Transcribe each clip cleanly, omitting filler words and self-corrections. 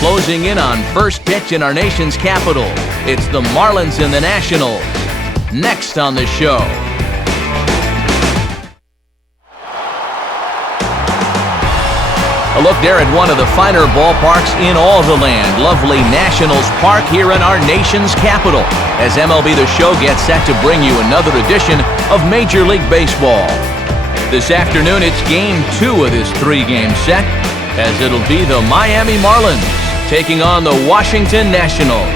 closing in on first pitch in our nation's capital. It's the Marlins and the Nationals. Next on the show. A look there at one of the finer ballparks in all the land. Lovely Nationals Park here in our nation's capital, as MLB The Show gets set to bring you another edition of Major League Baseball. This afternoon, it's Game 2 of this 3-game set, as it'll be the Miami Marlins taking on the Washington Nationals.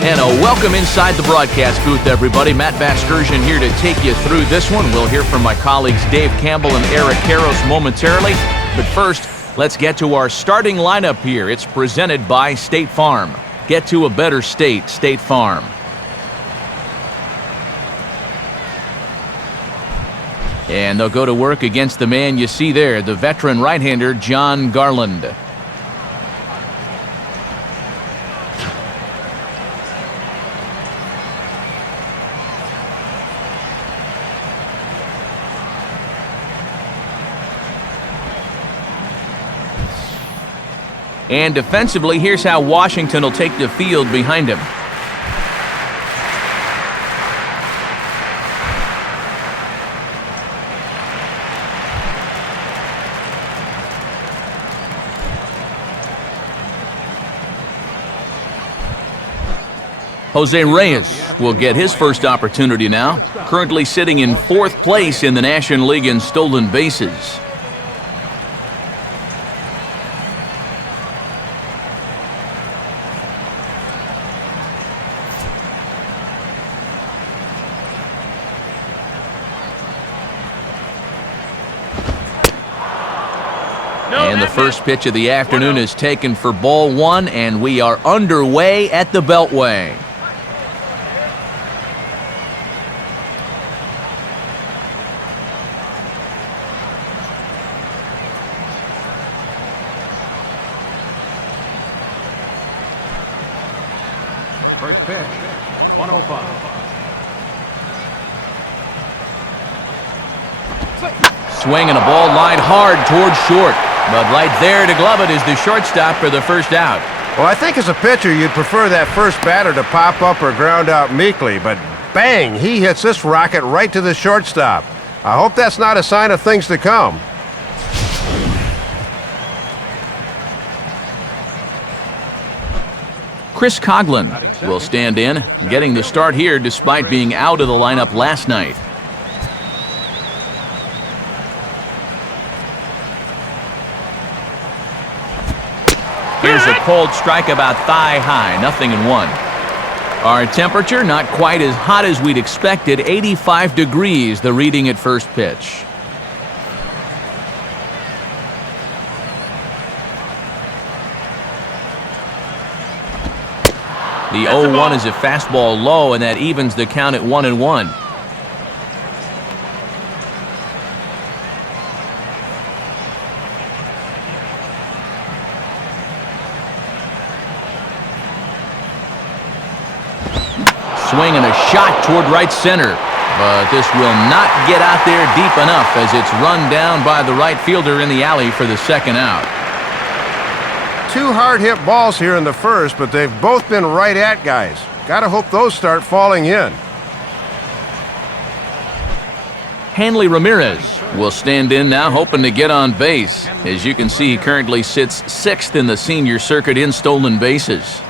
And a welcome inside the broadcast booth, everybody. Matt Vasgersian here to take you through this one. We'll hear from my colleagues Dave Campbell and Eric Karros momentarily. But first, let's get to our starting lineup here. It's presented by State Farm. Get to a better state, State Farm. And they'll go to work against the man you see there, the veteran right-hander Jon Garland. And defensively, here's how Washington will take the field behind him. Jose Reyes will get his first opportunity now, currently sitting in 4th place in the National League in stolen bases. And the first pitch of the afternoon is taken for ball 1, and we are underway at the Beltway. First pitch, 105. Swing and a ball lined hard towards short. But right there to glove it is the shortstop for the first out. Well, I think as a pitcher, you'd prefer that first batter to pop up or ground out meekly, but bang, he hits this rocket right to the shortstop. I hope that's not a sign of things to come. Chris Coghlan will stand in, getting the start here despite being out of the lineup last night. Here's a cold strike about thigh high, 0-1. Our temperature not quite as hot as we'd expected, 85 degrees, the reading at first pitch. The 0-1 is a fastball low, and that evens the count at 1-1. Swing and a shot toward right center, but this will not get out there deep enough as it's run down by the right fielder in the alley for the second out. 2 hard-hit balls here in the first, but they've both been right at guys. Gotta hope those start falling in. Hanley Ramirez will stand in now, hoping to get on base. As you can see, he currently sits 6th in the senior circuit in stolen bases.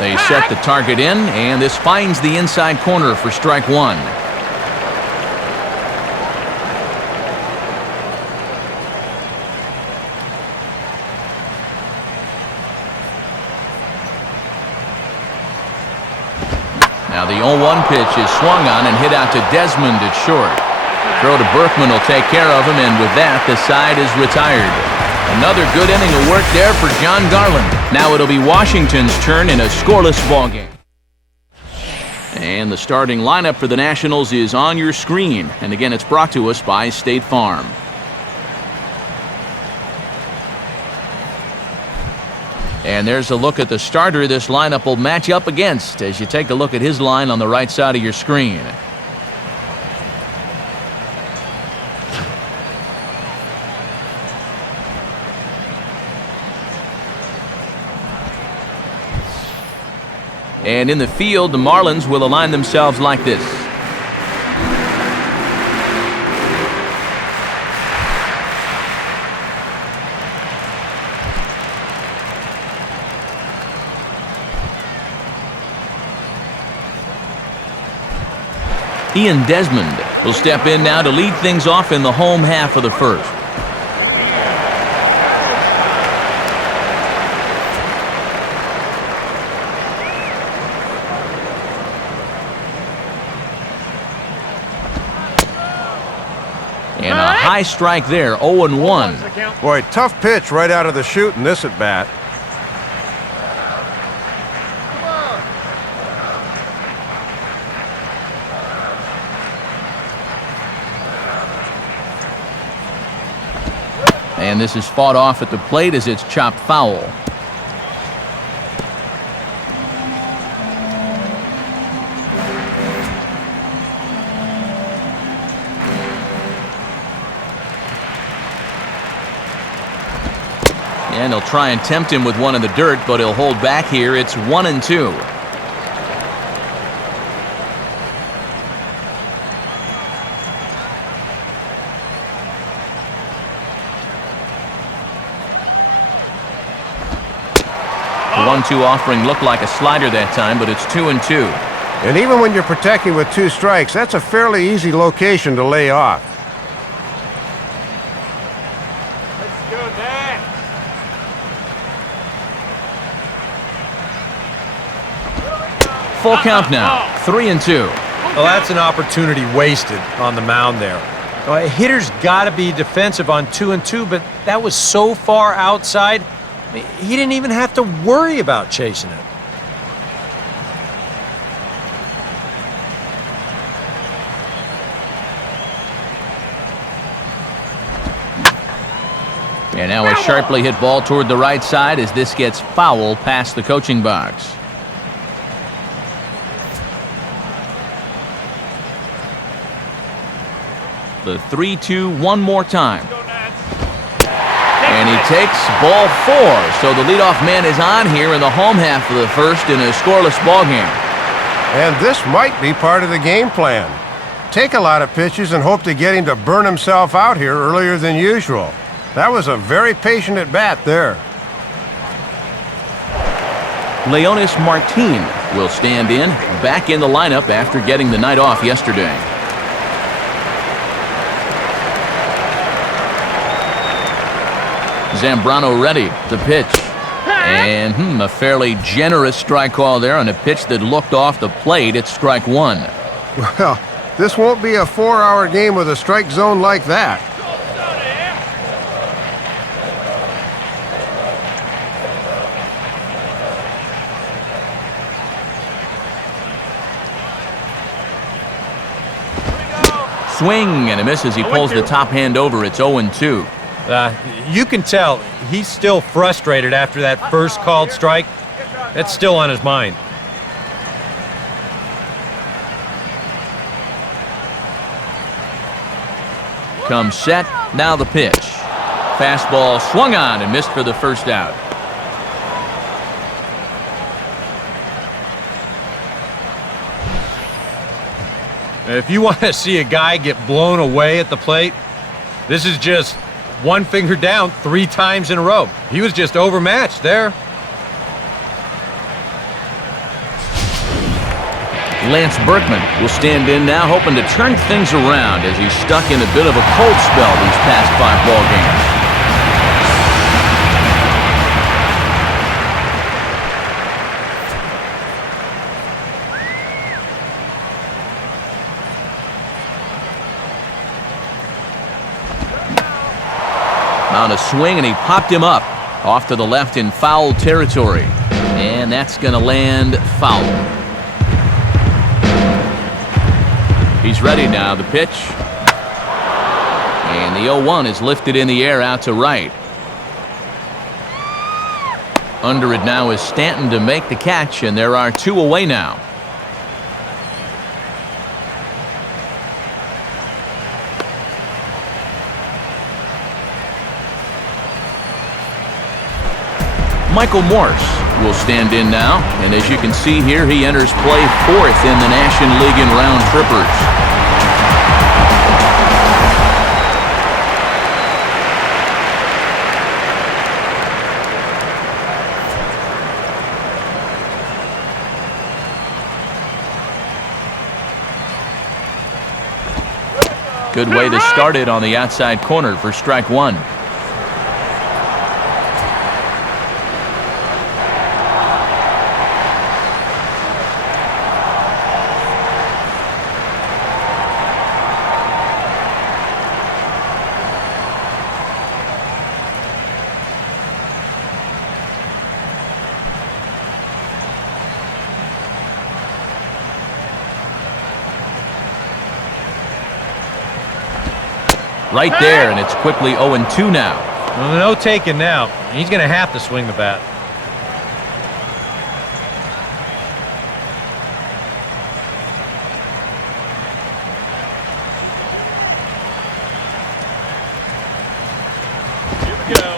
They set the target in, and this finds the inside corner for strike 1. Now the 0-1 pitch is swung on and hit out to Desmond at short. Throw to Berkman will take care of him, and with that, the side is retired. Another good inning of work there for Jon Garland. Now it'll be Washington's turn in a scoreless ballgame. And the starting lineup for the Nationals is on your screen. And again, it's brought to us by State Farm. And there's a look at the starter this lineup will match up against as you take a look at his line on the right side of your screen. And in the field, the Marlins will align themselves like this. Ian Desmond will step in now to lead things off in the home half of the first. And a high strike there, 0-1. Boy, tough pitch right out of the chute in this at-bat. And this is fought off at the plate as it's chopped foul. And they'll try and tempt him with one in the dirt, but he'll hold back here. It's 1-2. The 1-2 offering looked like a slider that time, but it's 2-2. And even when you're protecting with 2 strikes, that's a fairly easy location to lay off. Let's go next. Full count now, 3-2. Well, that's an opportunity wasted on the mound there. A hitter's got to be defensive on 2-2, but that was so far outside. I mean, he didn't even have to worry about chasing it. And now a sharply hit ball toward the right side as this gets foul past the coaching box. The 3-2 one more time. And he takes ball 4. So the leadoff man is on here in the home half of the first in a scoreless ball game. And this might be part of the game plan. Take a lot of pitches and hope to get him to burn himself out here earlier than usual. That was a very patient at bat there. Leonis Martin will stand in, back in the lineup after getting the night off yesterday. Zambrano ready to pitch. And a fairly generous strike call there on a pitch that looked off the plate. It's strike 1. Well, this won't be a 4-hour game with a strike zone like that. Swing and a miss as he pulls the top hand over. It's 0-2. You can tell he's still frustrated after that first called strike. That's still on his mind. Comes set, now the pitch. Fastball swung on and missed for the first out. If you want to see a guy get blown away at the plate, this is just one finger down 3 times in a row. He was just overmatched there. Lance Berkman will stand in now, hoping to turn things around as he's stuck in a bit of a cold spell these past 5 ball games. On a swing, and he popped him up off to the left in foul territory. And that's going to land foul. He's ready now, the pitch. And the 0-1 is lifted in the air out to right. Under it now is Stanton to make the catch, and there are 2 away now. Michael Morse will stand in now, and as you can see here, he enters play 4th in the National League in round trippers. Good way to start it on the outside corner for strike 1. Right there, and it's quickly 0-2 now. Well, no taking now. He's going to have to swing the bat.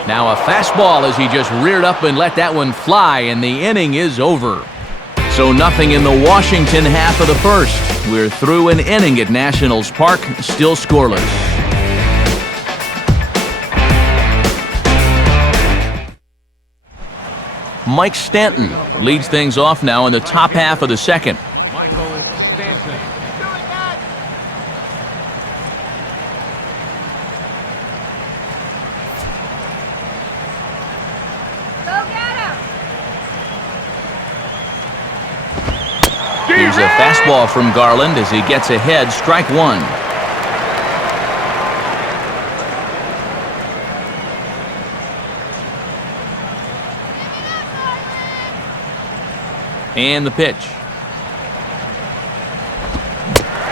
Now a fastball as he just reared up and let that one fly, and the inning is over. So nothing in the Washington half of the first. We're through an inning at Nationals Park, still scoreless. Mike Stanton leads things off now in the top half of the second. Here's a fastball from Garland as he gets ahead, strike 1. And the pitch.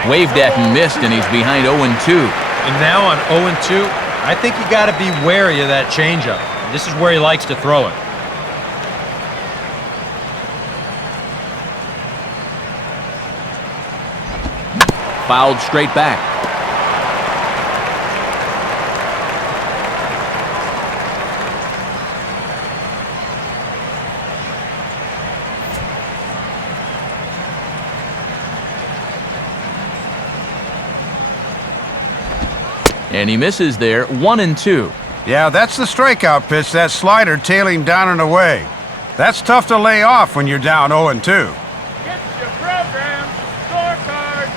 Waved at and missed, and he's behind 0-2. And now on 0-2, I think you got to be wary of that changeup. This is where he likes to throw it. Fouled straight back. And he misses there, 1-2. Yeah, that's the strikeout pitch, that slider tailing down and away. That's tough to lay off when you're down 0-2. Get your program scorecard.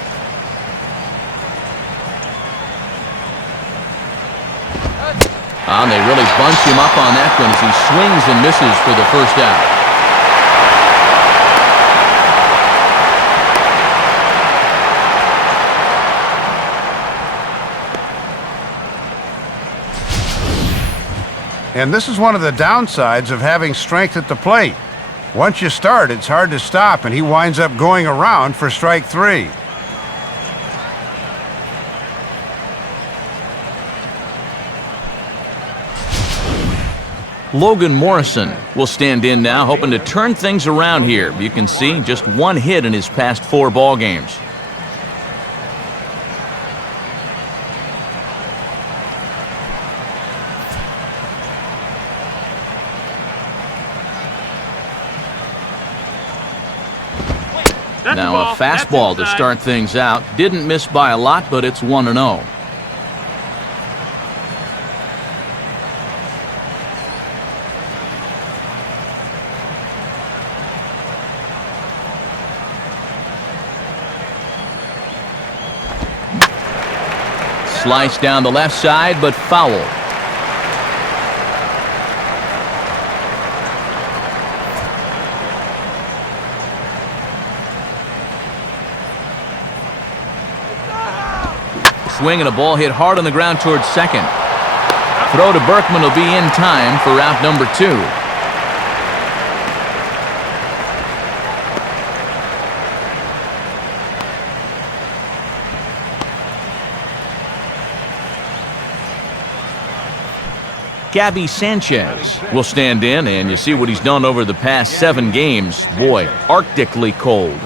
And they really bunch him up on that one as he swings and misses for the first out. And this is one of the downsides of having strength at the plate. Once you start, it's hard to stop, and he winds up going around for strike 3. Logan Morrison will stand in now, hoping to turn things around here. You can see just 1 hit in his past 4 ball games. Now a fastball to start things out. Didn't miss by a lot, but it's 1-0. Slice down the left side, but foul. Swing and a ball hit hard on the ground towards second. Throw to Berkman will be in time for out number 2. Gabby Sanchez will stand in, and you see what he's done over the past 7 games. Boy, arctically cold.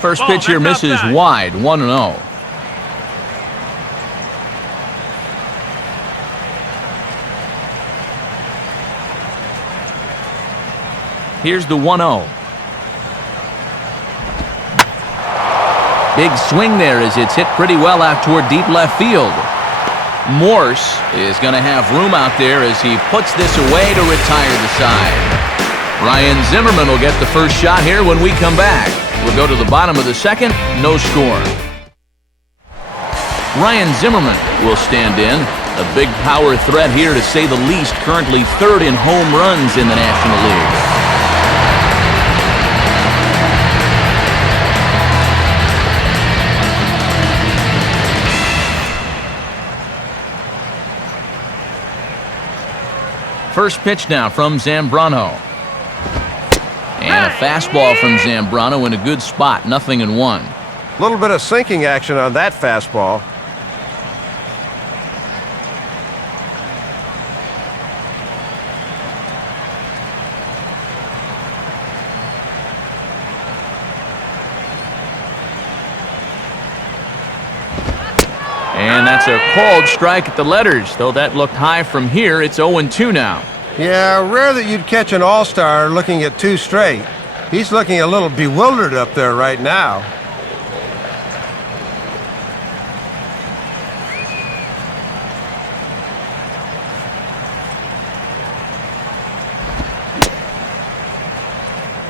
First pitch here misses wide, 1-0. Here's the 1-0. Big swing there as it's hit pretty well out toward deep left field. Morse is going to have room out there as he puts this away to retire the side. Ryan Zimmerman will get the first shot here when we come back. We'll go to the bottom of the second, no score. Ryan Zimmerman will stand in. A big power threat here to say the least, currently 3rd in home runs in the National League. First pitch now from Zambrano. And a fastball from Zambrano in a good spot, 0-1. A little bit of sinking action on that fastball. And that's a called strike at the letters, though that looked high from here. It's 0-2 now. Yeah, rare that you'd catch an all-star looking at 2 straight. He's looking a little bewildered up there right now.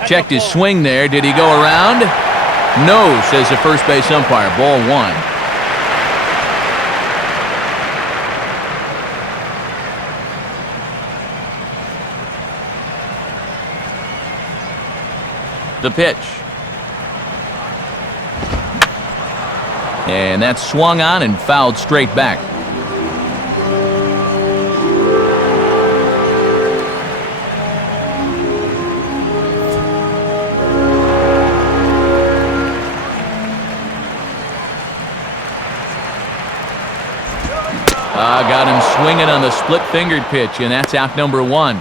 Checked his swing there. Did he go around? No, says the first base umpire. Ball 1. The pitch. And that's swung on and fouled straight back. Got him swinging on the split-fingered pitch, and that's out number 1.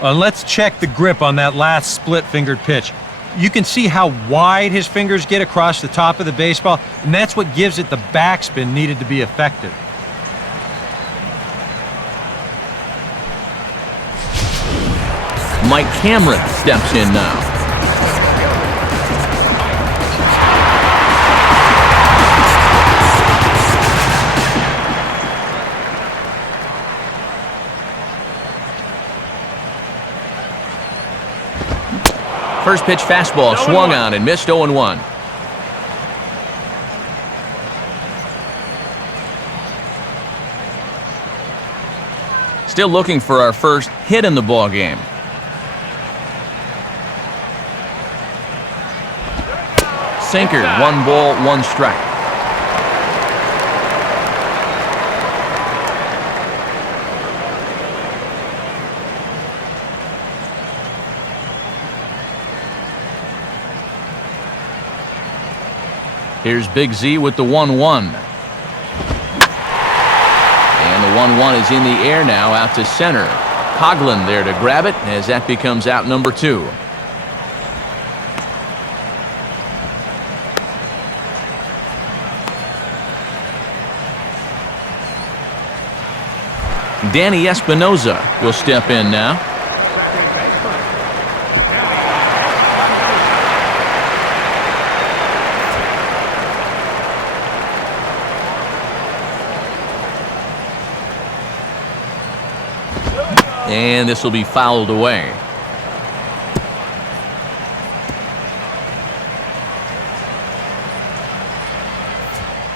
Let's check the grip on that last split-fingered pitch. You can see how wide his fingers get across the top of the baseball, and that's what gives it the backspin needed to be effective. Mike Cameron steps in now. First pitch fastball swung on and missed, 0-1. Still looking for our first hit in the ball game. Sinker, 1 ball, 1 strike. Here's Big Z with the 1-1. And the 1-1 is in the air now, out to center. Coghlan there to grab it as that becomes out number 2. Danny Espinosa will step in now. And this will be fouled away.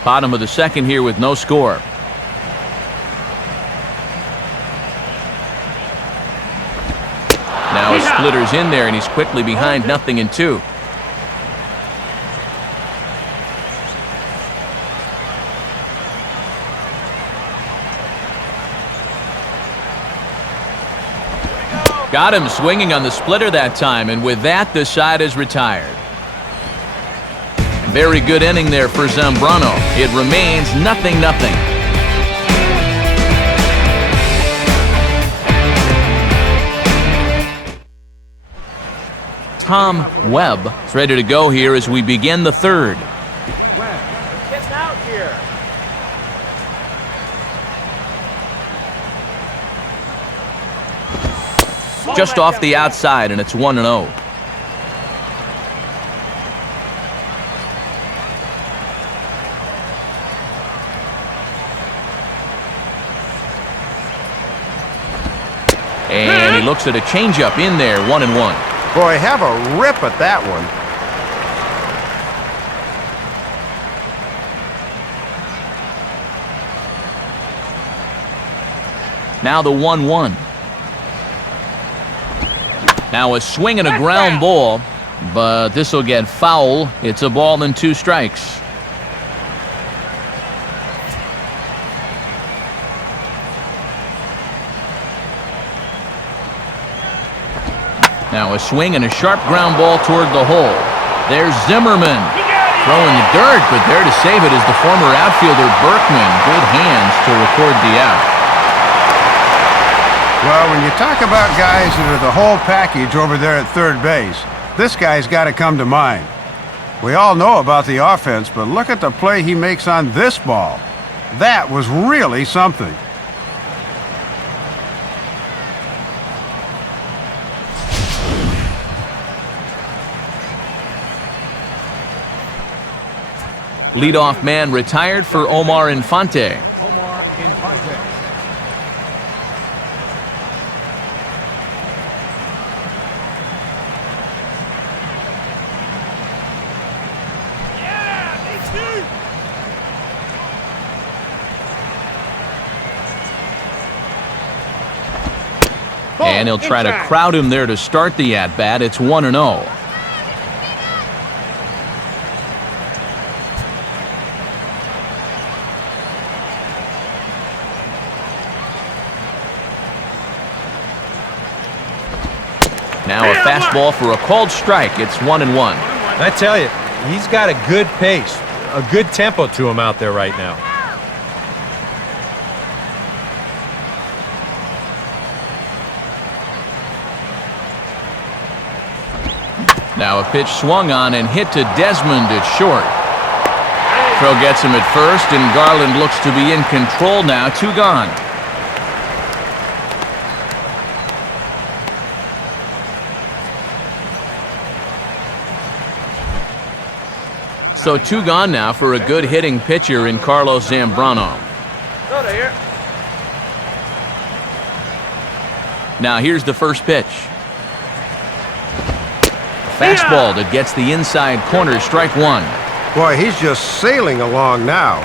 Bottom of the second here with no score. Now a splitter's in there, and he's quickly behind 0-2. Got him swinging on the splitter that time, and with that, the side is retired. Very good inning there for Zambrano. It remains 0-0. Tom Webb is ready to go here as we begin the third. Getting out here. Just off the outside, and it's 1-0. And he looks at a changeup in there, 1-1. Boy, have a rip at that one. Now the 1-1. Now a swing and a ground ball, but this will get foul. It's a ball and 2 strikes. Now a swing and a sharp ground ball toward the hole. There's Zimmerman throwing the dirt, but there to save it is the former outfielder Berkman. Good hands to record the out. Well, when you talk about guys that are the whole package over there at third base, this guy's got to come to mind. We all know about the offense, but look at the play he makes on this ball. That was really something. Leadoff man retired for Omar Infante. Omar Infante. And he'll try to crowd him there to start the at-bat. It's 1-0. Now a fastball for a called strike. It's 1-1. I tell you, he's got a good pace, a good tempo to him out there right now. Now a pitch swung on and hit to Desmond at short. Throw gets him at first, and Garland looks to be in control now. 2 gone. So 2 gone now for a good hitting pitcher in Carlos Zambrano. Now here's the first pitch. Fastball that gets the inside corner, strike 1. Boy, he's just sailing along now.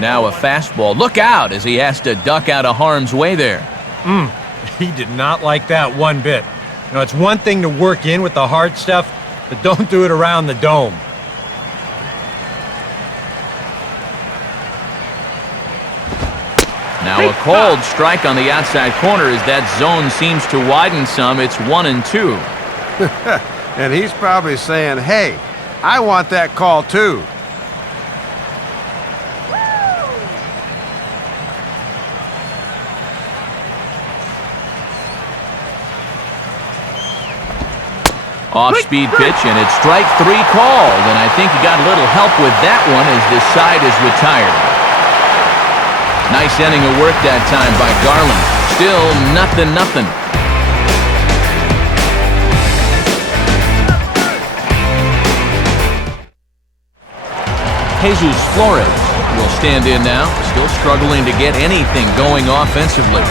Now a fastball. Look out as he has to duck out of harm's way there. He did not like that one bit. You know, it's one thing to work in with the hard stuff, but don't do it around the dome. Now a called strike on the outside corner as that zone seems to widen some. It's 1-2. And he's probably saying, hey, I want that call too. Off-speed pitch, and it's strike 3 called, and I think he got a little help with that one as this side is retired. Nice inning of work that time by Garland. Still 0-0. Jesus Flores will stand in now, still struggling to get anything going offensively.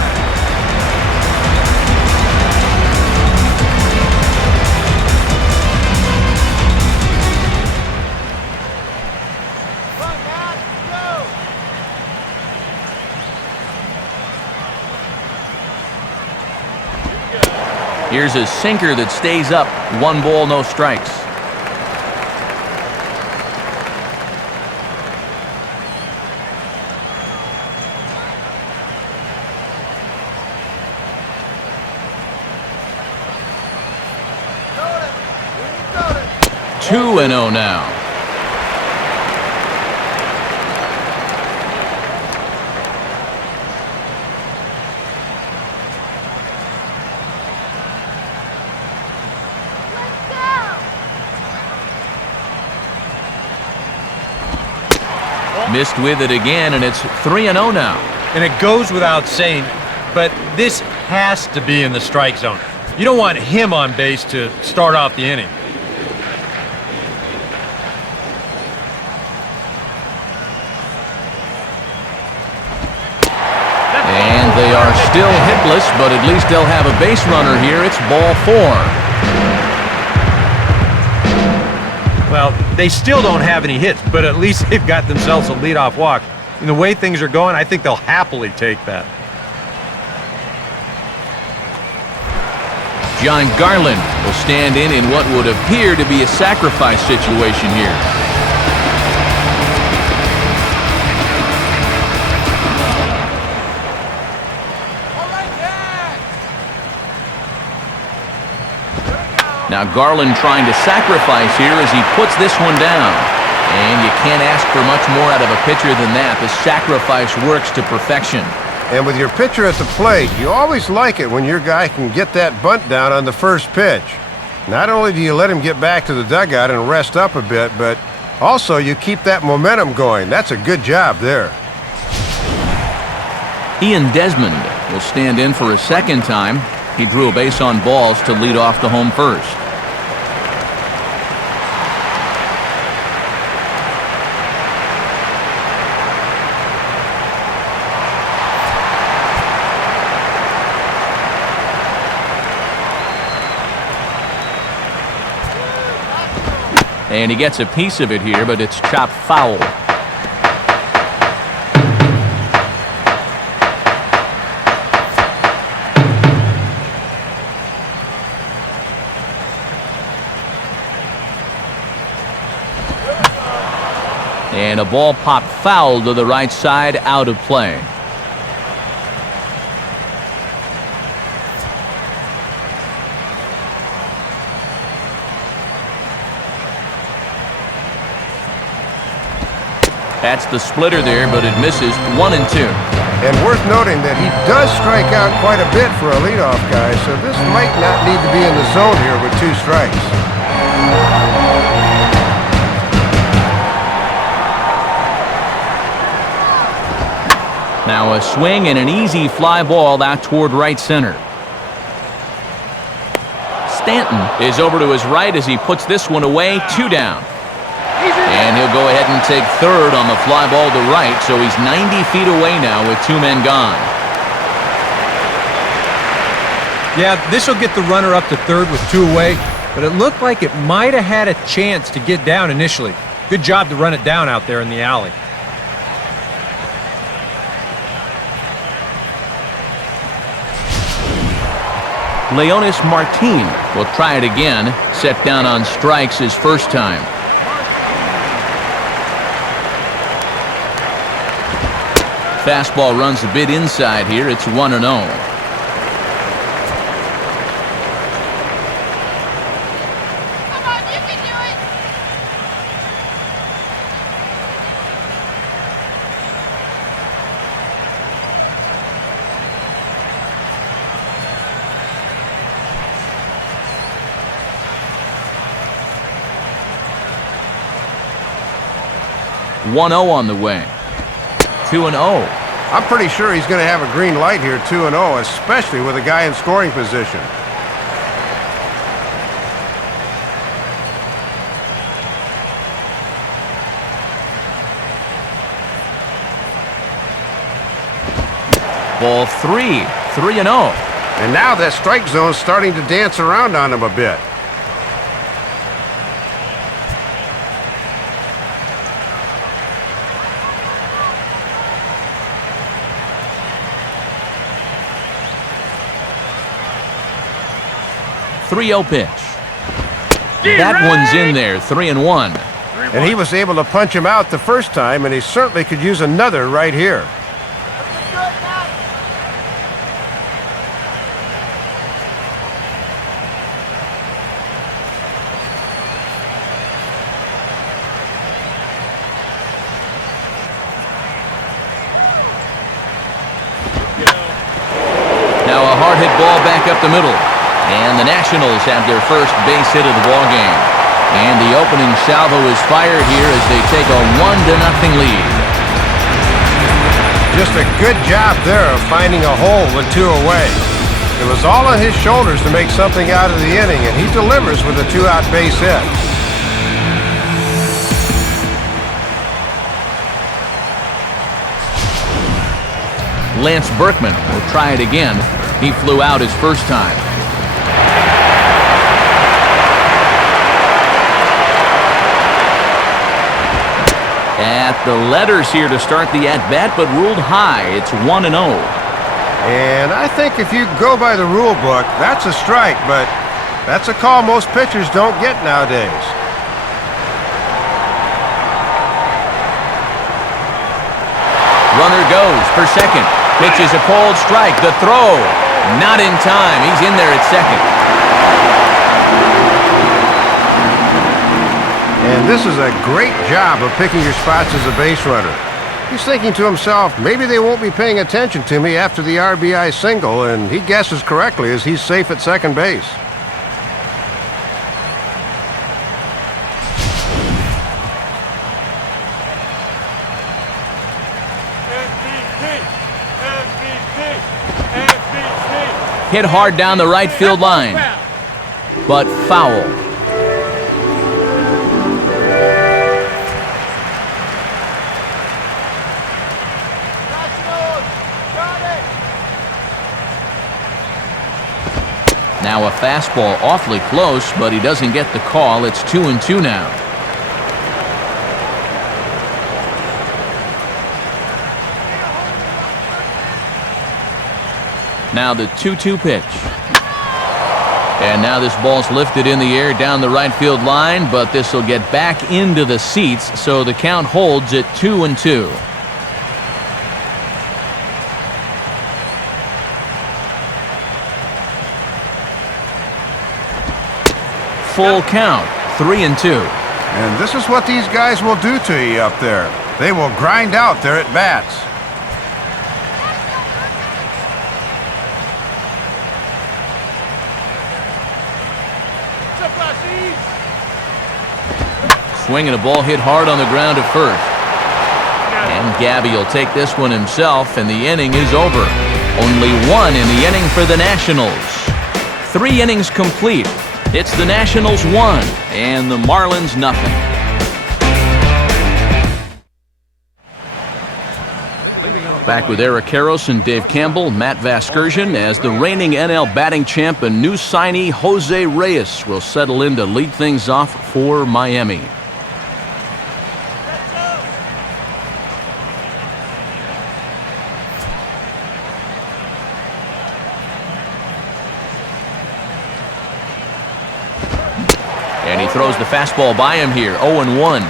Here's a sinker that stays up. 1 ball, no strikes. Two and 0 now. Missed with it again, and it's 3 and 0 now. And it goes without saying, but this has to be in the strike zone. You don't want him on base to start off the inning. And they are still hitless, but at least they'll have a base runner here. It's ball 4. Well, they still don't have any hits, but at least they've got themselves a leadoff walk. And the way things are going, I think they'll happily take that. John Garland will stand in what would appear to be a sacrifice situation here. Now Garland trying to sacrifice here as he puts this one down. And you can't ask for much more out of a pitcher than that. The sacrifice works to perfection. And with your pitcher at the plate, you always like it when your guy can get that bunt down on the first pitch. Not only do you let him get back to the dugout and rest up a bit, but also you keep that momentum going. That's a good job there. Ian Desmond will stand in for a second time. He drew a base on balls to lead off the home first. And he gets a piece of it here, but it's chopped foul. And a ball popped foul to the right side, out of play. That's the splitter there, but it misses. 1 and 2. And worth noting that he does strike out quite a bit for a leadoff guy, so this might not need to be in the zone here with 2 strikes. Now a swing and an easy fly ball out toward right center. Stanton is over to his right as he puts this one away. 2 down. And he'll go ahead and take third on the fly ball to right, so he's 90 feet away now with 2 men gone. Yeah, this will get the runner up to third with 2 away, but it looked like it might have had a chance to get down initially. Good job to run it down out there in the alley. Leonis Martin will try it again. Set down on strikes his first time. Fastball runs a bit inside here. It's 1 and 0. Come on, you can do it. One 0 on the way. 2 and 0. I'm pretty sure he's going to have a green light here, 2 and 0, especially with a guy in scoring position. Ball 3. 3 and 0. And now that strike zone's starting to dance around on him a bit. 3-0 pitch. That one's in there, 3-1. And he was able to punch him out the first time, and he certainly could use another right here. Now a hard hit ball back up the middle. And the Nationals have their first base hit of the ballgame. And the opening salvo is fired here as they take a 1-0 lead. Just a good job there of finding a hole with 2 away. It was all on his shoulders to make something out of the inning, and he delivers with a 2-out base hit. Lance Berkman will try it again. He flew out his first time. At the letters here to start the at-bat, but ruled high. It's 1-0. And I think if you go by the rule book, that's a strike, but that's a call most pitchers don't get nowadays. Runner goes for second. Pitches a cold strike. The throw. Not in time. He's in there at second. And this is a great job of picking your spots as a base runner. He's thinking to himself, maybe they won't be paying attention to me after the RBI single, and he guesses correctly as he's safe at second base. Hit hard down the right field line, but foul. Now a fastball awfully close, but he doesn't get the call. It's 2-2 now. Now the 2-2 pitch. And now this ball's lifted in the air down the right field line, but this will get back into the seats, so the count holds at 2-2. Full count, 3-2. And this is what these guys will do to you up there. They will grind out their at-bats. Swinging a ball hit hard on the ground at first. And Gabby will take this one himself, and the inning is over. Only one in the inning for the Nationals. 3 innings complete. It's the Nationals 1 and the Marlins nothing. Back with Eric Karros and Dave Campbell, Matt Vasgersian, as the reigning NL batting champ and new signee Jose Reyes will settle in to lead things off for Miami. And he throws the fastball by him here, 0-1.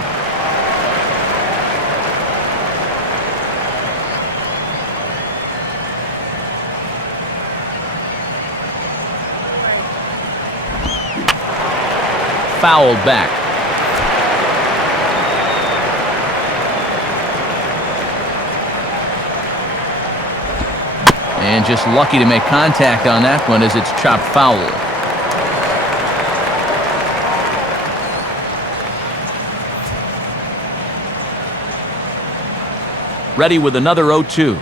Fouled back. And just lucky to make contact on that one as it's chopped foul. Ready with another 0-2.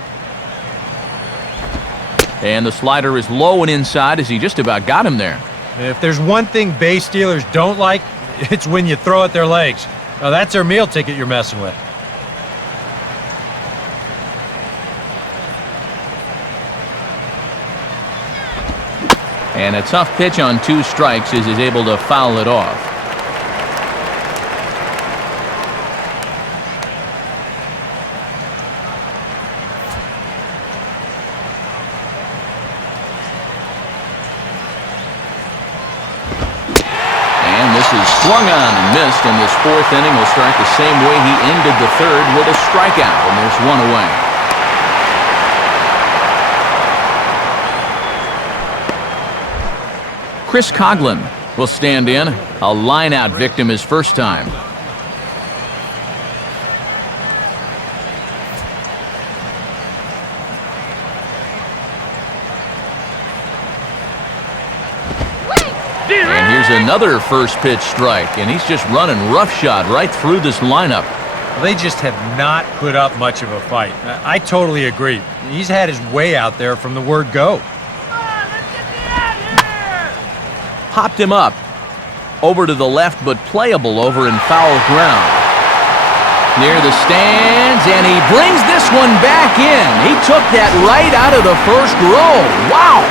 And the slider is low and inside as he just about got him there. If there's one thing base stealers don't like, it's when you throw at their legs. Now that's their meal ticket you're messing with. And a tough pitch on 2 strikes as he's able to foul it off. Swung on and missed, and this fourth inning will start the same way he ended the third with a strikeout, and there's one away. Chris Coughlin will stand in, a line-out victim his first time. And here's another first pitch strike, and he's just running roughshod right through this lineup. Well, they just have not put up much of a fight. I totally agree. He's had his way out there from the word go. Hopped him up. Over to the left, but playable over in foul ground. Near the stands, and he brings this one back in. He took that right out of the first row. Wow!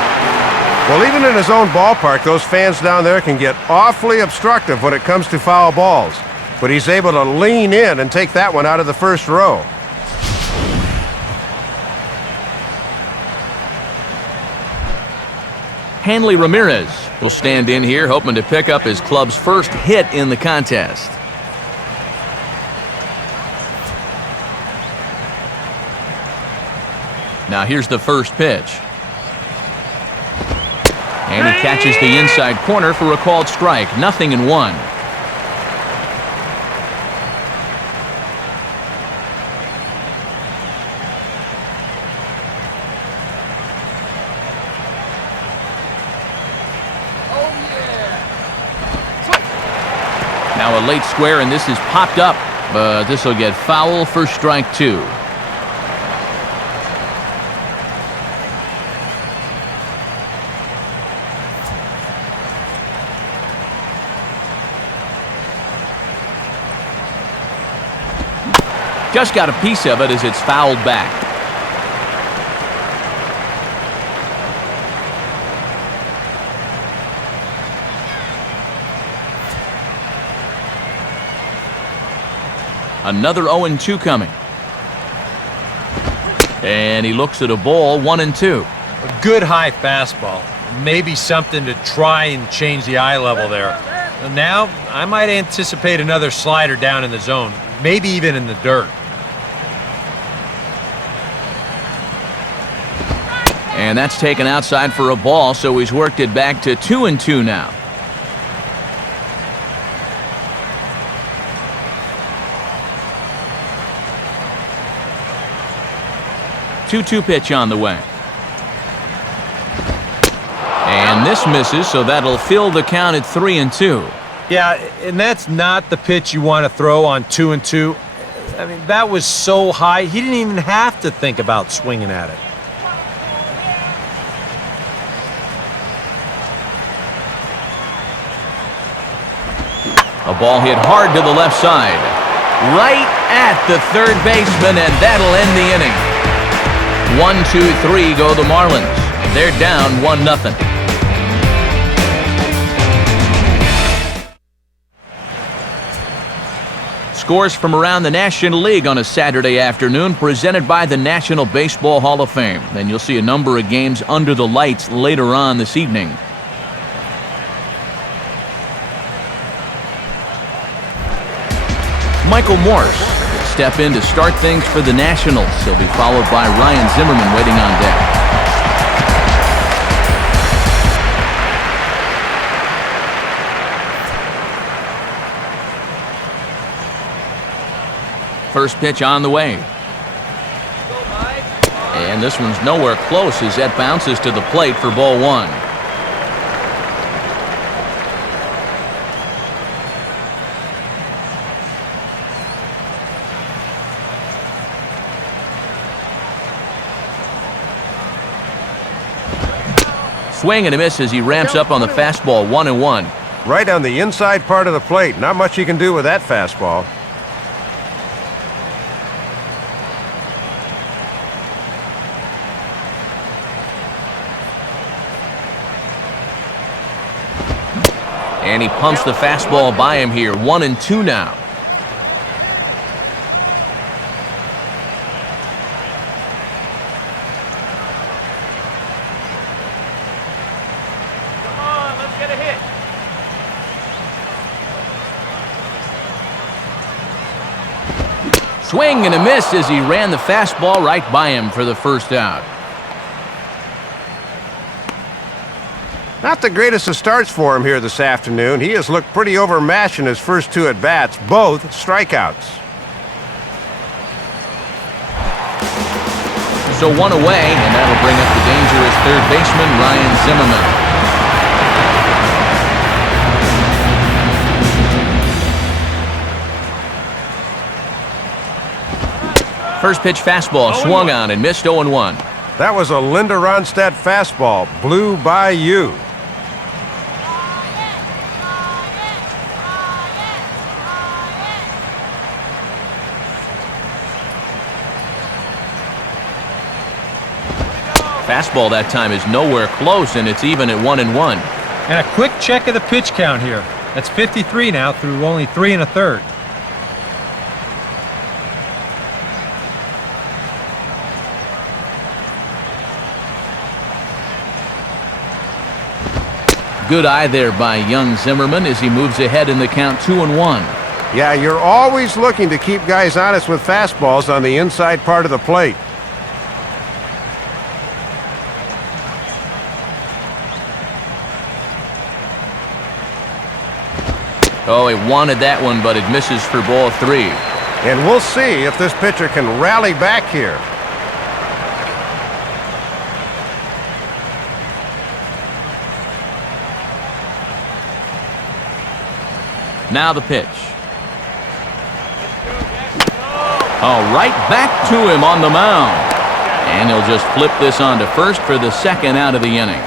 Well, even in his own ballpark, those fans down there can get awfully obstructive when it comes to foul balls. But he's able to lean in and take that one out of the first row. Hanley Ramirez will stand in here, hoping to pick up his club's first hit in the contest. Now here's the first pitch. And he catches the inside corner for a called strike. 0-1. Now a late square, and this is popped up, but this will get foul for strike 2. Just got a piece of it as it's fouled back. Another 0-2 coming. And he looks at a ball, 1-2. A good high fastball. Maybe something to try and change the eye level there. Now, I might anticipate another slider down in the zone. Maybe even in the dirt. And that's taken outside for a ball, so he's worked it back to 2-2 now. Two-two pitch on the way. And this misses, so that'll fill the count at 3-2. Yeah, and that's not the pitch you want to throw on 2-2. I mean, that was so high, he didn't even have to think about swinging at it. A ball hit hard to the left side. Right at the third baseman, and that'll end the inning. 1-2-3 go the Marlins. They're down 1-0. Scores from around the National League on a Saturday afternoon, presented by the National Baseball Hall of Fame. Then you'll see a number of games under the lights later on this evening. Michael Morse will step in to start things for the Nationals. He'll be followed by Ryan Zimmerman waiting on deck. First pitch on the way. And this one's nowhere close as that bounces to the plate for ball 1. Swing and a miss as he ramps up on the fastball. 1-1. Right on the inside part of the plate. Not much you can do with that fastball. And he pumps the fastball by him here. 1-2 now. Swing and a miss as he ran the fastball right by him for the first out. Not the greatest of starts for him here this afternoon. He has looked pretty overmatched in his first 2 at-bats, both strikeouts. So 1 away, and that'll bring up the dangerous third baseman, Ryan Zimmerman. First pitch fastball swung on and missed 0-1. That was a Linda Ronstadt fastball, blew by you. Fastball that time is nowhere close, and it's even at 1-1. And a quick check of the pitch count here. That's 53 now through only 3 1/3. Good eye there by young Zimmerman as he moves ahead in the count 2-1. Yeah, you're always looking to keep guys honest with fastballs on the inside part of the plate. Oh, he wanted that one, but it misses for ball 3. And we'll see if this pitcher can rally back here. Now the pitch. Oh, right back to him on the mound. And he'll just flip this on to first for the second out of the inning.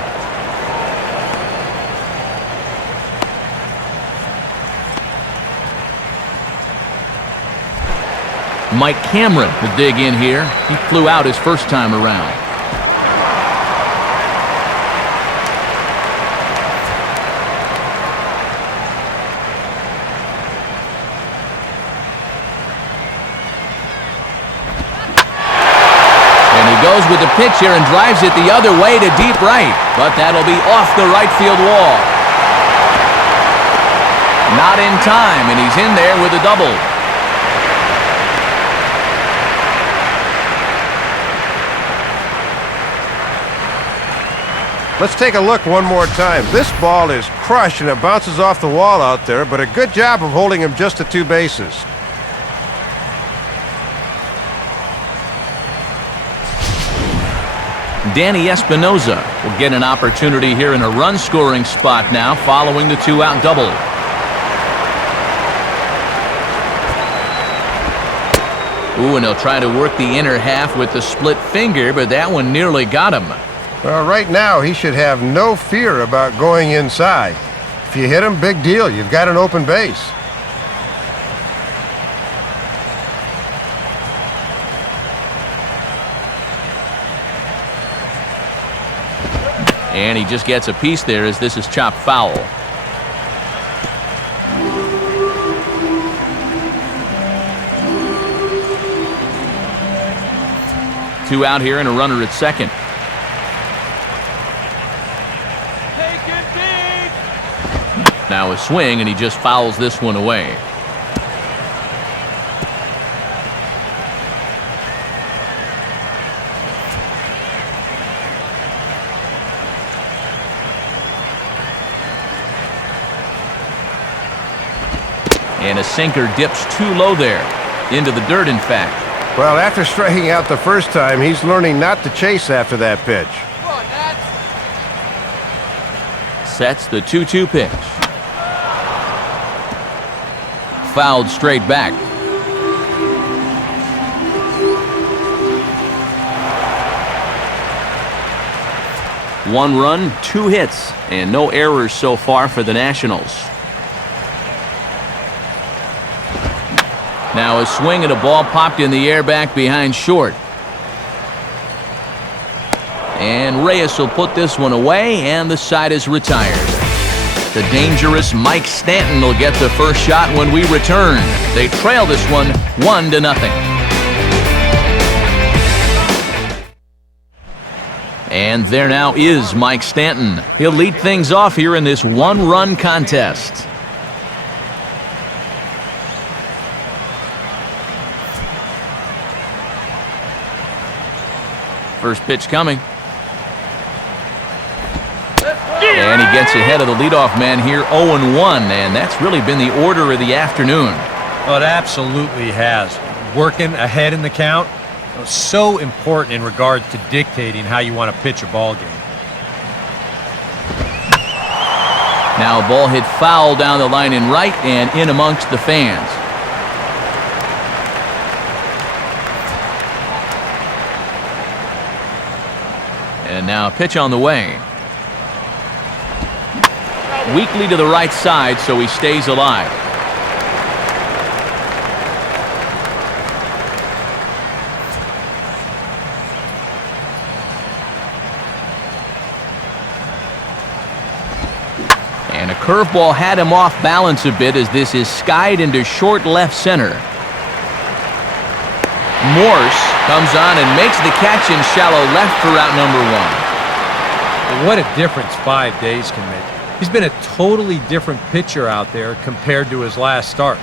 Mike Cameron will dig in here. He flew out his first time around. Goes with the pitch here and drives it the other way to deep right, but that'll be off the right field wall. Not in time, and he's in there with a double. Let's take a look one more time. This ball is crushed and it bounces off the wall out there, but a good job of holding him just to 2 bases. Danny Espinosa will get an opportunity here in a run-scoring spot now following the 2-out double. Ooh, and he'll try to work the inner half with the split finger, but that one nearly got him. Well, right now he should have no fear about going inside. If you hit him, big deal. You've got an open base. And he just gets a piece there as this is chopped foul. Two out here and a runner at second. Take it deep. Now a swing, and he just fouls this one away. And a sinker dips too low there. Into the dirt, in fact. Well, after striking out the first time, he's learning not to chase after that pitch. Come on, Nats. Sets the 2-2 pitch. Fouled straight back. One run, 2 hits, and no errors so far for the Nationals. Now a swing and a ball popped in the air back behind short. And Reyes will put this one away, and the side is retired. The dangerous Mike Stanton will get the first shot when we return. They trail this one 1-0. And there now is Mike Stanton. He'll lead things off here in this 1-run contest. First pitch coming. And he gets ahead of the leadoff man here, 0-1, and that's really been the order of the afternoon. Well, it absolutely has. Working ahead in the count, so important in regard to dictating how you want to pitch a ball game. Now a ball hit foul down the line in right and in amongst the fans. And now a pitch on the way. Weakly to the right side, so he stays alive. And a curveball had him off balance a bit as this is skied into short left center. Morse comes on and makes the catch in shallow left for out number 1. What a difference 5 days can make. He's been a totally different pitcher out there compared to his last start.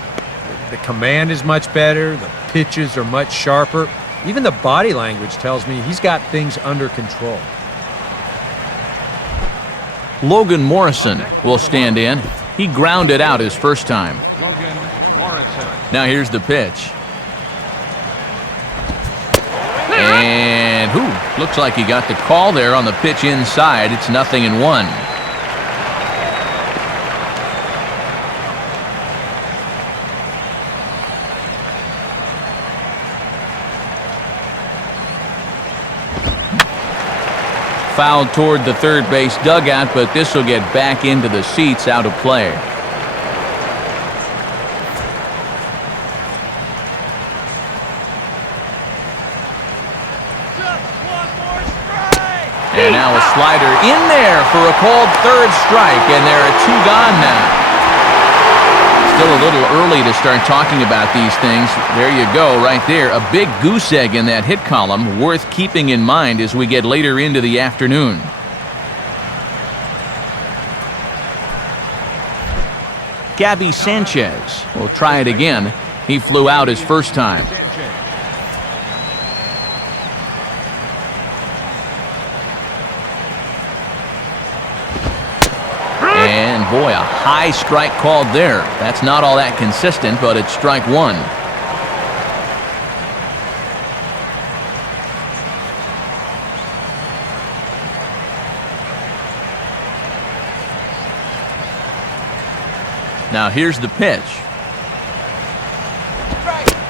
The command is much better, the pitches are much sharper. Even the body language tells me he's got things under control. Logan Morrison will stand in. He grounded out his first time. Logan Morrison. Now here's the pitch. And looks like he got the call there on the pitch inside. It's 0-1. Fouled toward the third base dugout, but this will get back into the seats, out of play. And now a slider in there for a called third strike, and there are 2 gone now. Still a little early to start talking about these things. There you go, right there. A big goose egg in that hit column, worth keeping in mind as we get later into the afternoon. Gabby Sanchez will try it again. He flew out his first time. And boy, a high strike called there. That's not all that consistent, but it's strike 1. Now here's the pitch.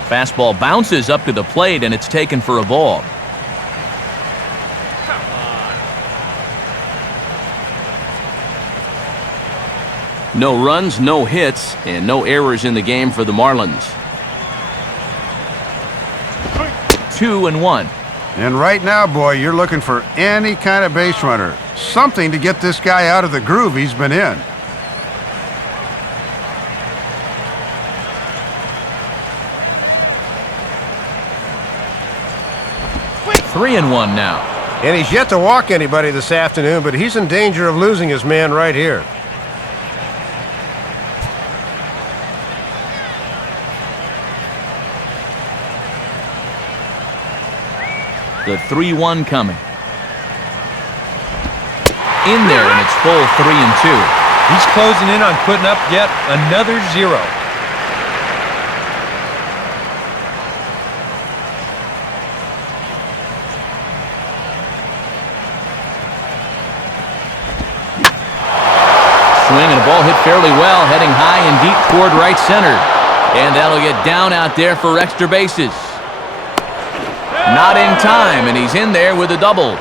Fastball bounces up to the plate, and it's taken for a ball. No runs, no hits, and no errors in the game for the Marlins. 2-1. And right now, boy, you're looking for any kind of base runner. Something to get this guy out of the groove he's been in. Three and one now. And he's yet to walk anybody this afternoon, but he's in danger of losing his man right here. The 3-1 coming. In there, and it's full 3-2. He's closing in on putting up yet another 0. Swing and a ball hit fairly well, heading high and deep toward right center. And that'll get down out there for extra bases. Not in time, and he's in there with a double.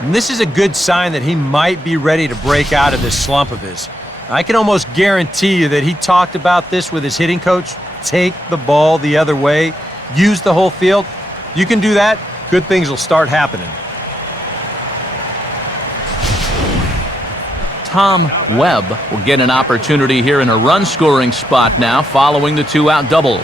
And this is a good sign that he might be ready to break out of this slump of his. I can almost guarantee you that he talked about this with his hitting coach. Take the ball the other way. Use the whole field. You can do that, good things will start happening. Tom Webb will get an opportunity here in a run-scoring spot now following the 2-out double.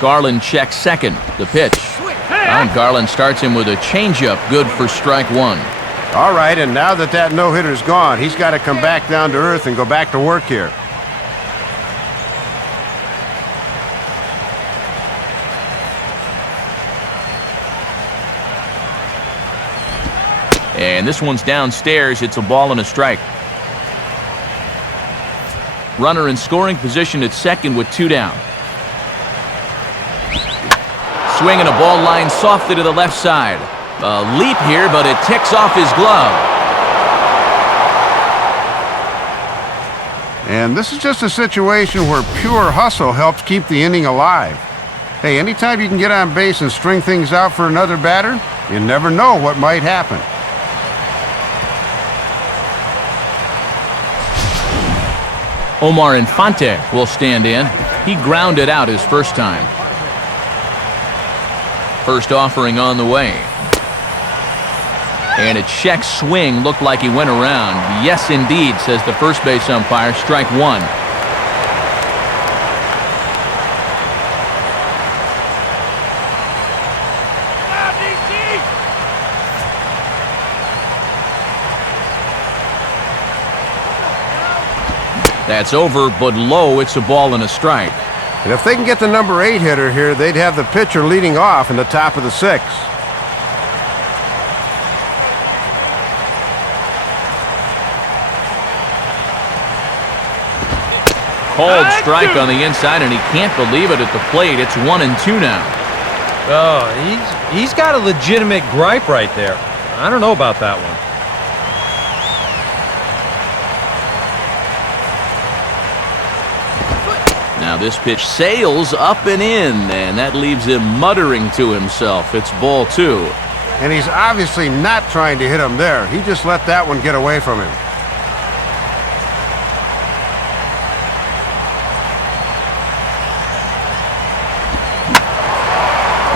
Garland checks second. The pitch. And Garland starts him with a changeup, good for strike 1. All right, and now that no-hitter's gone, he's got to come back down to earth and go back to work here. And this one's downstairs. It's a ball and a strike. Runner in scoring position at second with 2 down. Swinging a ball line softly to the left side. A leap here, but it ticks off his glove. And this is just a situation where pure hustle helps keep the inning alive. Hey, anytime you can get on base and string things out for another batter, you never know what might happen. Omar Infante will stand in. He grounded out his first time. First offering on the way. And a check swing looked like he went around. Yes, indeed, says the first base umpire. Strike 1. That's over, but low. It's a ball and a strike. And if they can get the number 8 hitter here, they'd have the pitcher leading off in the top of the 6th. Called strike on the inside, and he can't believe it at the plate. It's 1-2 now. Oh, he's got a legitimate gripe right there. I don't know about that one. Now this pitch sails up and in, and that leaves him muttering to himself. It's ball 2. And he's obviously not trying to hit him there. He just let that one get away from him.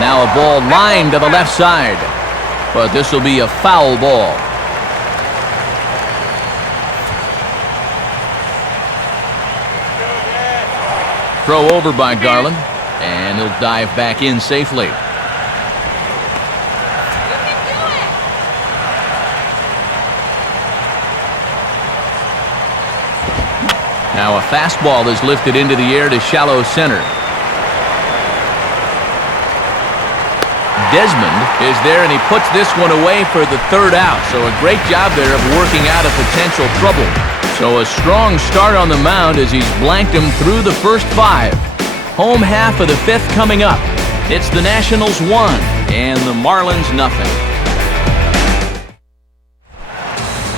Now a ball lined to the left side, but this will be a foul ball. Throw over by Garland, and he'll dive back in safely. Now a fastball is lifted into the air to shallow center. Desmond is there, and he puts this one away for the 3rd out. So a great job there of working out of potential trouble. So a strong start on the mound as he's blanked him through the first 5. Home half of the 5th coming up. It's the Nationals 1 and the Marlins nothing.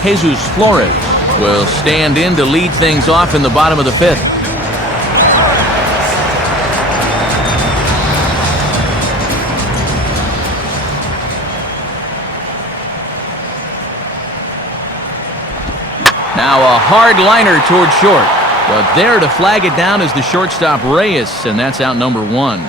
Jesus Flores will stand in to lead things off in the bottom of the 5th. Now a hard liner toward short, but there to flag it down is the shortstop Reyes, and that's out number 1.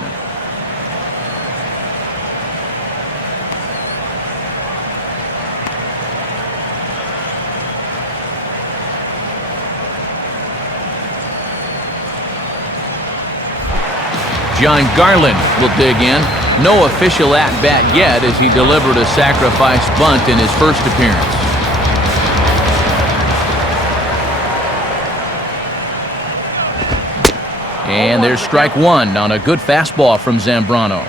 John Garland will dig in. No official at-bat yet as he delivered a sacrifice bunt in his first appearance. And there's strike 1 on a good fastball from Zambrano.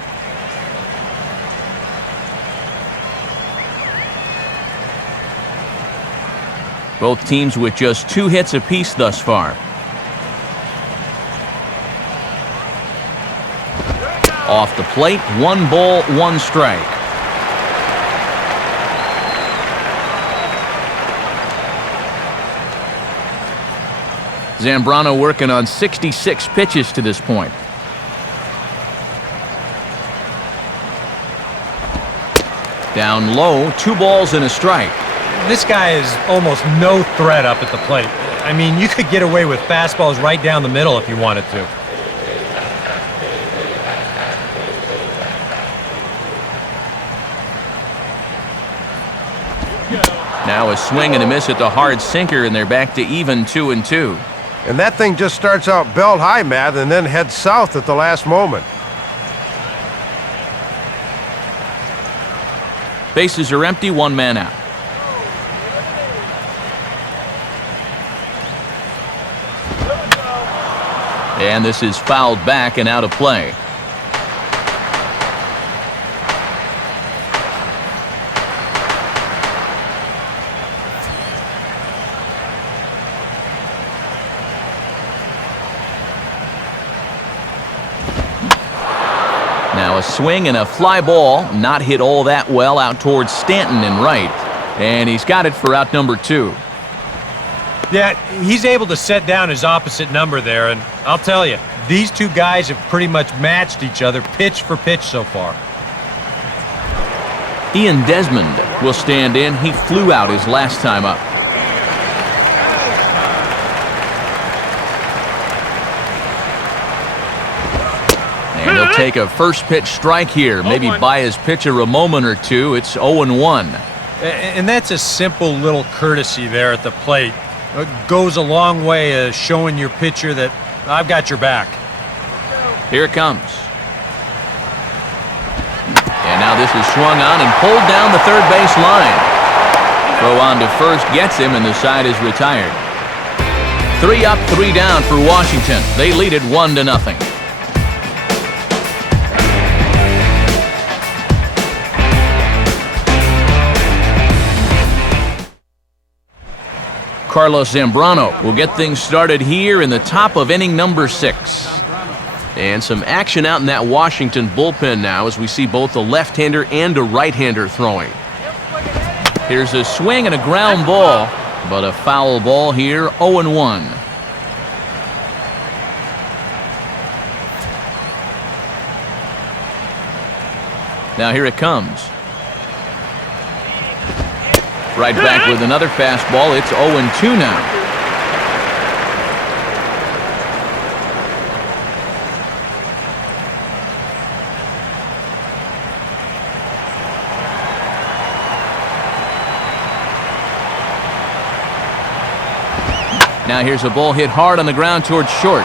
Both teams with just 2 hits apiece thus far. Off the plate, 1 ball, 1 strike. Zambrano working on 66 pitches to this point. Down low, 2 balls and a strike. This guy is almost no threat up at the plate. I mean, you could get away with fastballs right down the middle if you wanted to. Now a swing and a miss at the hard sinker, and they're back to even 2-2. And that thing just starts out belt high, Matt, and then heads south at the last moment. Bases are empty, 1 man out. And this is fouled back and out of play. Now a swing and a fly ball, not hit all that well out towards Stanton in right. And he's got it for out number 2. Yeah, he's able to set down his opposite number there, and I'll tell you, these two guys have pretty much matched each other pitch for pitch so far. Ian Desmond will stand in. He flew out his last time up. And he'll take a first pitch strike here, maybe buy his pitcher a moment or two. It's 0-1. And that's a simple little courtesy there at the plate. It goes a long way showing your pitcher that I've got your back. Here it comes. And now this is swung on and pulled down the third base line. Throw on to first gets him, and the side is retired. 3 up, 3 down for Washington. They lead it 1-0. Carlos Zambrano will get things started here in the top of inning number 6. And some action out in that Washington bullpen now as we see both a left-hander and a right-hander throwing. Here's a swing and a ground ball, but a foul ball here, 0-1. Now here it comes. Right back with another fastball. It's 0-2 now. Now here's a ball hit hard on the ground towards short.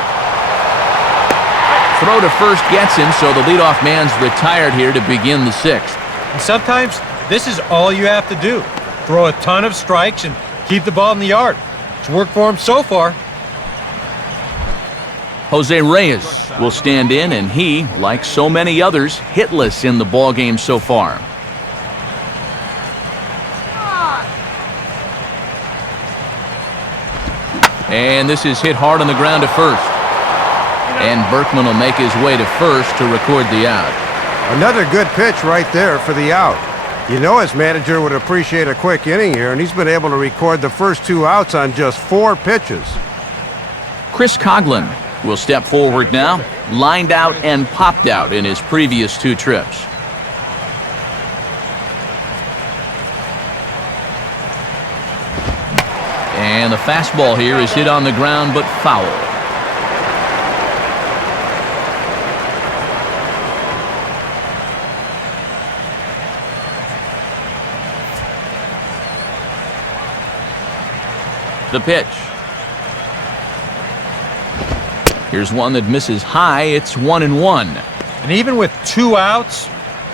Throw to first gets him, so the leadoff man's retired here to begin the 6th. And sometimes this is all you have to do. Throw a ton of strikes and keep the ball in the yard. It's worked for him so far. Jose Reyes will stand in, and he, like so many others, hitless in the ballgame so far. And this is hit hard on the ground to first. And Berkman will make his way to first to record the out. Another good pitch right there for the out. You know his manager would appreciate a quick inning here, and he's been able to record the first 2 outs on just 4 pitches. Chris Coghlan will step forward now, lined out and popped out in his previous 2 trips. And the fastball here is hit on the ground but foul. The pitch. Here's one that misses high. It's 1-1. And even with 2 outs,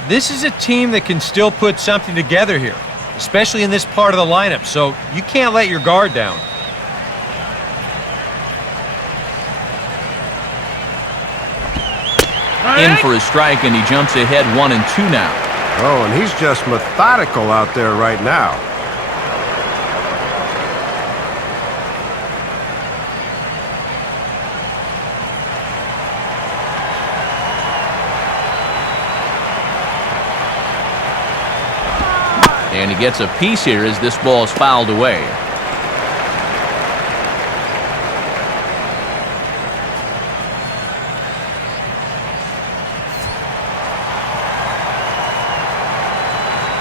this is a team that can still put something together here, especially in this part of the lineup, so you can't let your guard down. In for a strike, and he jumps ahead 1-2 now. Oh, and he's just methodical out there right now. And he gets a piece here as this ball is fouled away.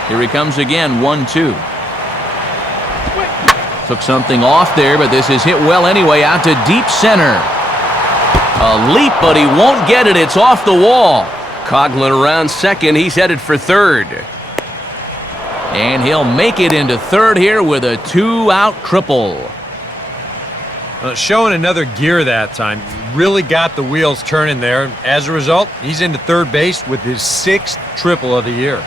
Here he comes again, 1-2. Took something off there, but this is hit well anyway, out to deep center. A leap, but he won't get it. It's off the wall. Coghlan around second. He's headed for third. And he'll make it into third here with a 2-out triple. Showing another gear that time. Really got the wheels turning there. As a result, he's into third base with his 6th triple of the year.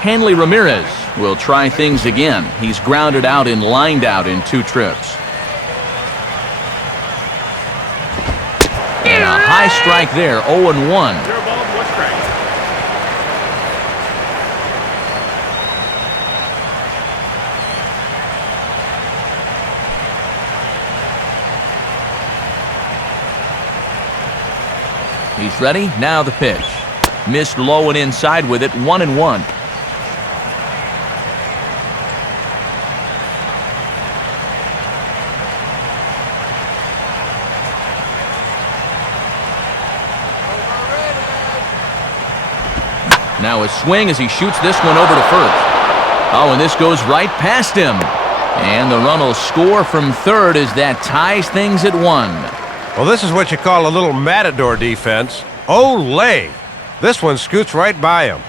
Hanley Ramirez will try things again. He's grounded out and lined out in 2 trips. And a high strike there, 0-1. He's ready. Now the pitch. Missed low and inside with it. 1-1. Now a swing as he shoots this one over to first. Oh, and this goes right past him. And the run will score from third as that ties things at 1. Well, this is what you call a little matador defense. Olay! This one scoots right by him.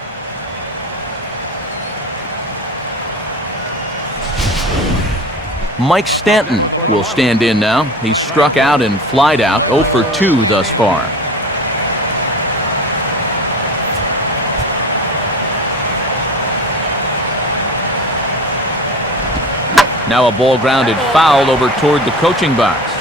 Mike Stanton will stand in now. He's struck out and flied out, 0 for 2 thus far. Now a ball grounded foul over toward the coaching box.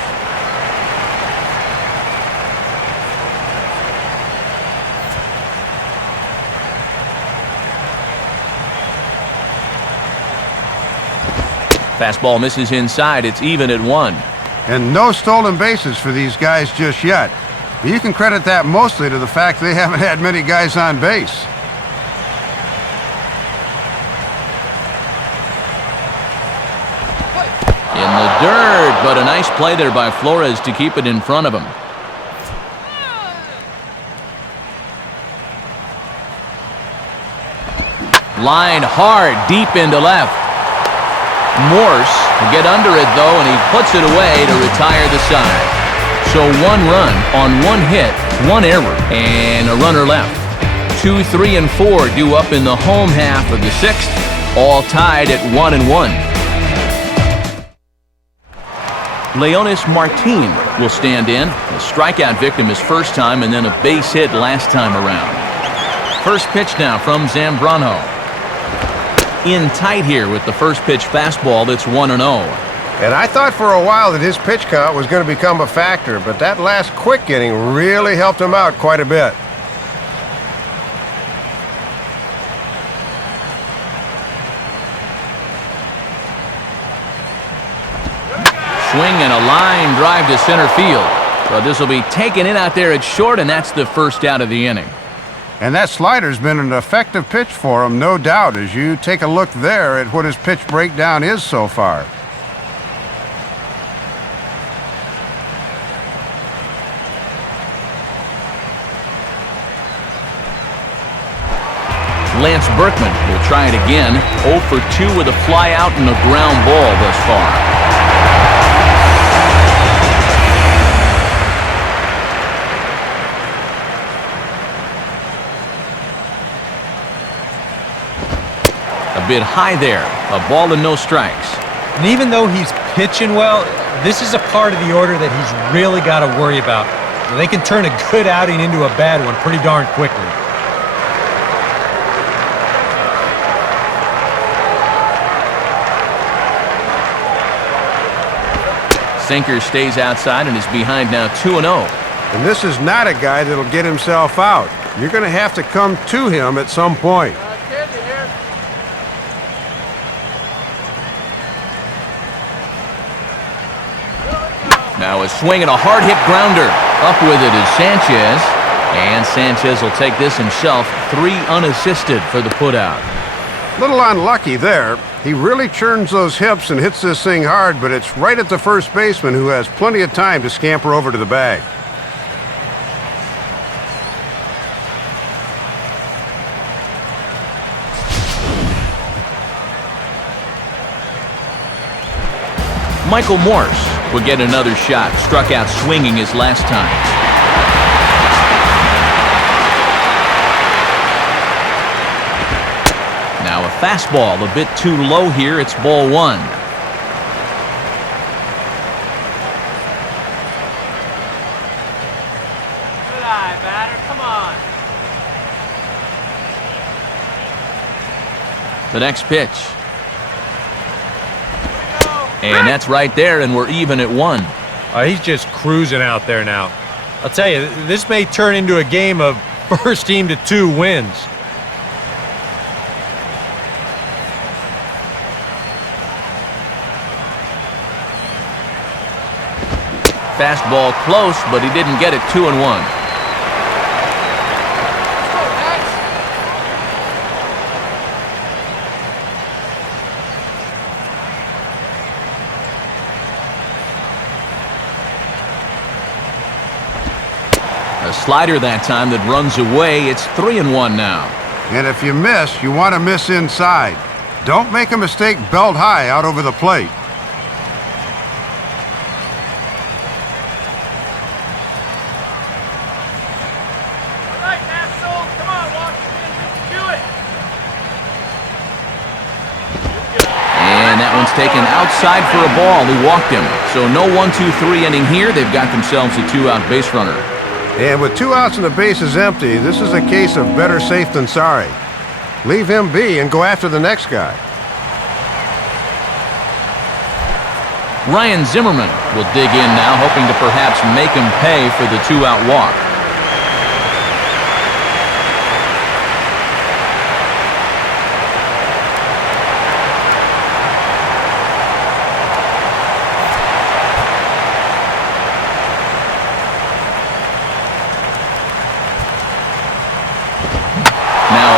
Fastball misses inside. It's even at 1. And no stolen bases for these guys just yet. But you can credit that mostly to the fact they haven't had many guys on base. In the dirt, but a nice play there by Flores to keep it in front of him. Line hard, deep into left. Morse will get under it, though, and he puts it away to retire the side. So 1 run on 1 hit, 1 error, and a runner left. 2, 3, and 4 due up in the home half of the 6th, all tied at 1-1. Leonis Martin will stand in. A strikeout victim his first time and then a base hit last time around. First pitch now from Zambrano. In tight here with the first pitch fastball that's 1-0. And I thought for a while that his pitch count was going to become a factor, but that last quick inning really helped him out quite a bit. Swing and a line drive to center field. But this will be taken in out there at short, and that's the first out of the inning. And that slider's been an effective pitch for him, no doubt, as you take a look there at what his pitch breakdown is so far. Lance Berkman will try it again. 0 for 2 with a fly out and a ground ball thus far. A bit high there. A ball and no strikes. And even though he's pitching well, this is a part of the order that he's really got to worry about. They can turn a good outing into a bad one pretty darn quickly. Sinker stays outside and is behind now 2-0. And this is not a guy that'll get himself out. You're going to have to come to him at some point. Now a swing and a hard hit grounder. Up with it is Sanchez. And Sanchez will take this himself. 3 unassisted for the putout. Little unlucky there. He really churns those hips and hits this thing hard, but it's right at the first baseman who has plenty of time to scamper over to the bag. Michael Morse will get another shot. Struck out swinging his last time. Now a fastball a bit too low here. It's ball 1. Good eye, batter. Come on. The next pitch. And that's right there, and we're even at 1. He's just cruising out there now. I'll tell you, this may turn into a game of first team to 2 wins. Fastball close, but he didn't get it. 2-1. A slider that time that runs away. It's 3-1 now. And if you miss, you want to miss inside. Don't make a mistake belt high out over the plate. All right, asshole. Come on, Washington. We can do it. And that one's taken outside for a ball. He walked him. So no 1-2-3 inning here. They've got themselves a 2-out base runner. And with 2 outs and the base is empty, this is a case of better safe than sorry. Leave him be and go after the next guy. Ryan Zimmerman will dig in now, hoping to perhaps make him pay for the 2-out walk.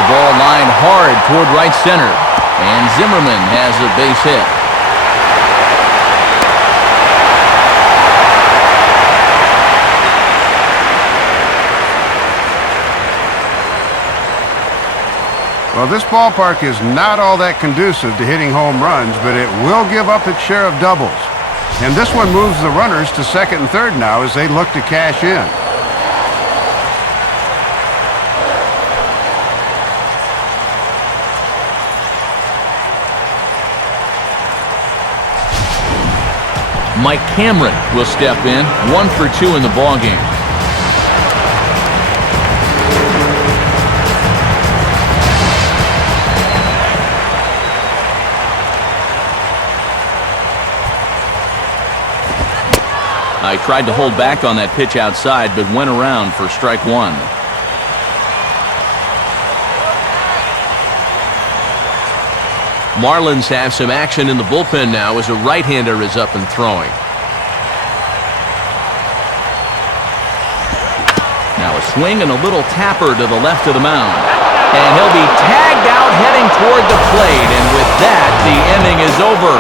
Ball lined hard toward right center, and Zimmerman has a base hit. Well, this ballpark is not all that conducive to hitting home runs, but it will give up its share of doubles. And this one moves the runners to second and third now as they look to cash in. Mike Cameron will step in, 1 for 2 in the ballgame. I tried to hold back on that pitch outside, but went around for strike 1. Marlins have some action in the bullpen now as a right-hander is up and throwing. Now a swing and a little tapper to the left of the mound. And he'll be tagged out heading toward the plate. And with that, the inning is over.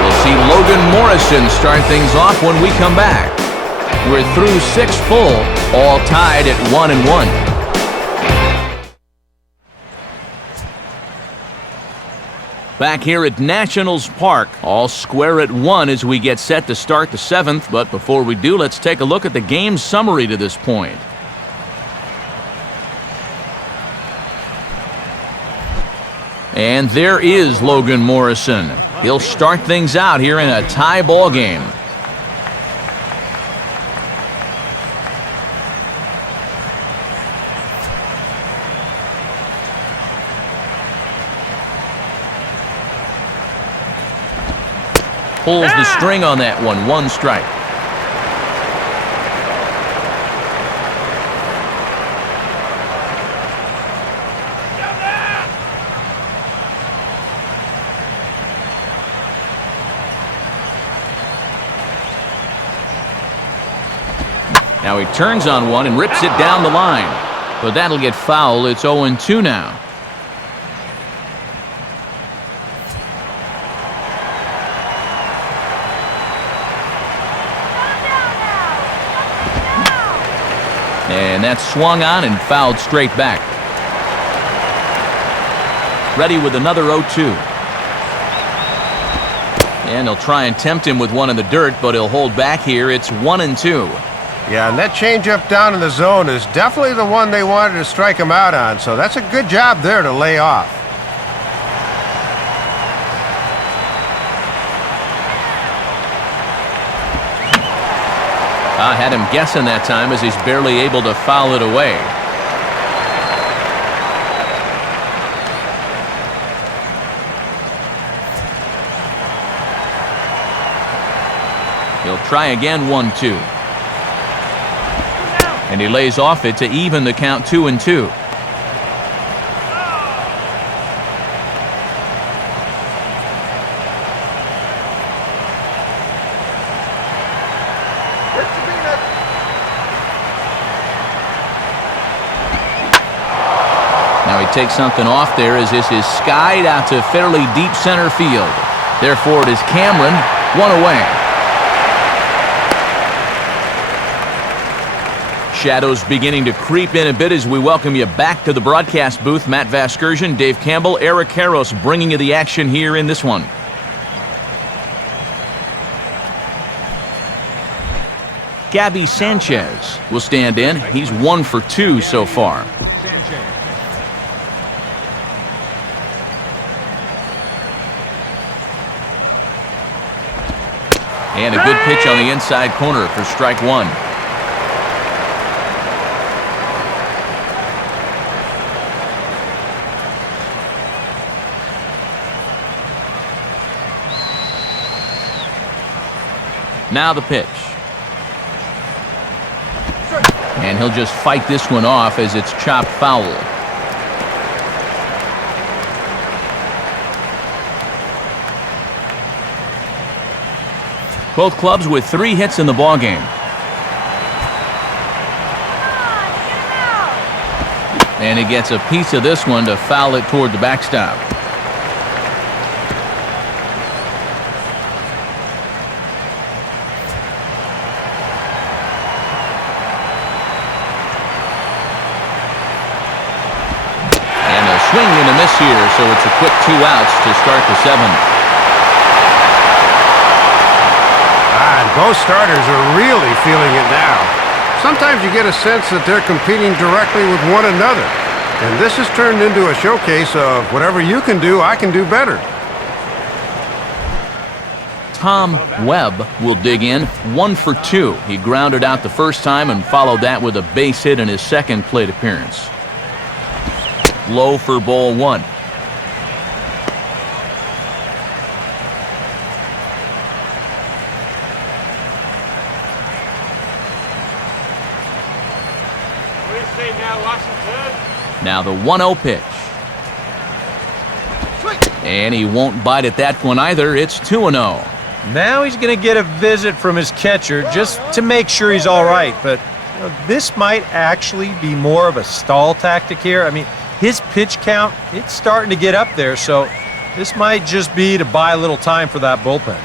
We'll see Logan Morrison start things off when we come back. We're through 6 full, all tied at 1-1. Back here at Nationals Park, all square at 1 as we get set to start the 7th. But before we do, let's take a look at the game summary to this point. And there is Logan Morrison. He'll start things out here in a tie ball game. Pulls the string on that one. 1 strike. Now he turns on one and rips it down the line. But that'll get foul. It's 0-2 now. And that's swung on and fouled straight back. Ready with another 0-2. And he'll try and tempt him with one in the dirt, but he'll hold back here. It's 1-2. Yeah, and that changeup down in the zone is definitely the one they wanted to strike him out on, so that's a good job there to lay off. I had him guessing that time as he's barely able to foul it away. He'll try again. 1-2. And he lays off it to even the count. 2-2. Now he takes something off there as this is skied out to fairly deep center field. Therefore it is Cameron. 1 away. Shadows beginning to creep in a bit as we welcome you back to the broadcast booth. Matt Vasgersian, Dave Campbell, Eric Harros bringing you the action here in this one. Gabby Sanchez will stand in. He's 1 for 2 so far. Sanchez. And a good pitch on the inside corner for strike 1. Now the pitch. And he'll just fight this one off as it's chopped foul. Both clubs with 3 hits in the ballgame. And he gets a piece of this one to foul it toward the backstop. Swing and a miss here, so it's a quick 2 outs to start the 7th. And both starters are really feeling it now. Sometimes you get a sense that they're competing directly with one another. And this has turned into a showcase of whatever you can do, I can do better. Tom Webb will dig in, 1 for 2. He grounded out the first time and followed that with a base hit in his second plate appearance. Low for ball 1. What do you say now, Washington? Now the 1-0 pitch. And he won't bite at that one either. It's 2-0. Now he's going to get a visit from his catcher just to make sure he's all right. But you know, this might actually be more of a stall tactic here. I mean, his pitch count, it's starting to get up there, so this might just be to buy a little time for that bullpen.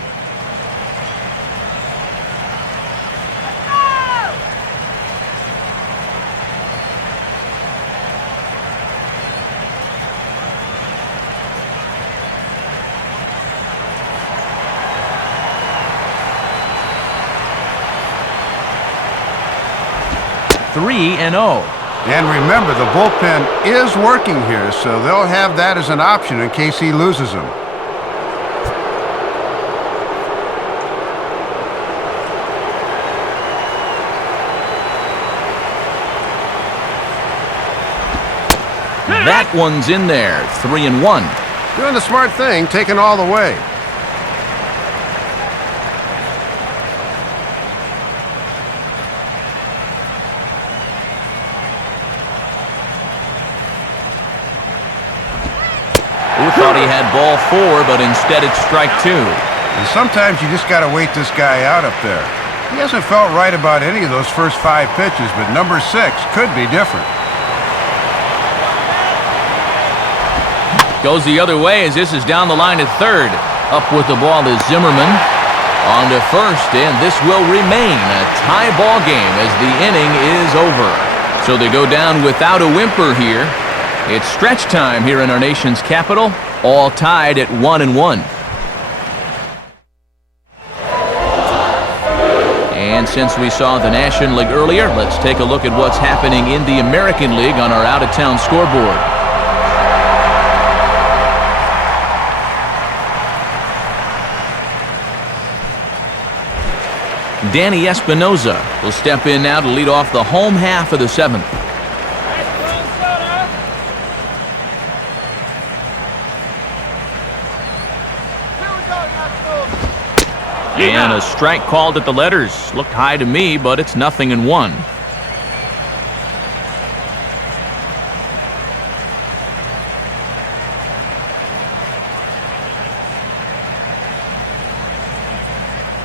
Three and 0. And remember, the bullpen is working here, so they'll have that as an option in case he loses him. That one's in there. 3 and 1. Doing the smart thing, taking all the way. Thought he had ball 4, but instead it's strike 2. And sometimes you just got to wait this guy out up there. He hasn't felt right about any of those first 5 pitches, but number 6 could be different. Goes the other way as this is down the line at third. Up with the ball is Zimmerman. On to first, and this will remain a tie ball game as the inning is over. So they go down without a whimper here. It's stretch time here in our nation's capital, all tied at 1 and 1. And since we saw the National League earlier, let's take a look at what's happening in the American League on our out-of-town scoreboard. Danny Espinosa will step in now to lead off the home half of the 7th. And a strike called at the letters. Looked high to me, but it's 0-1.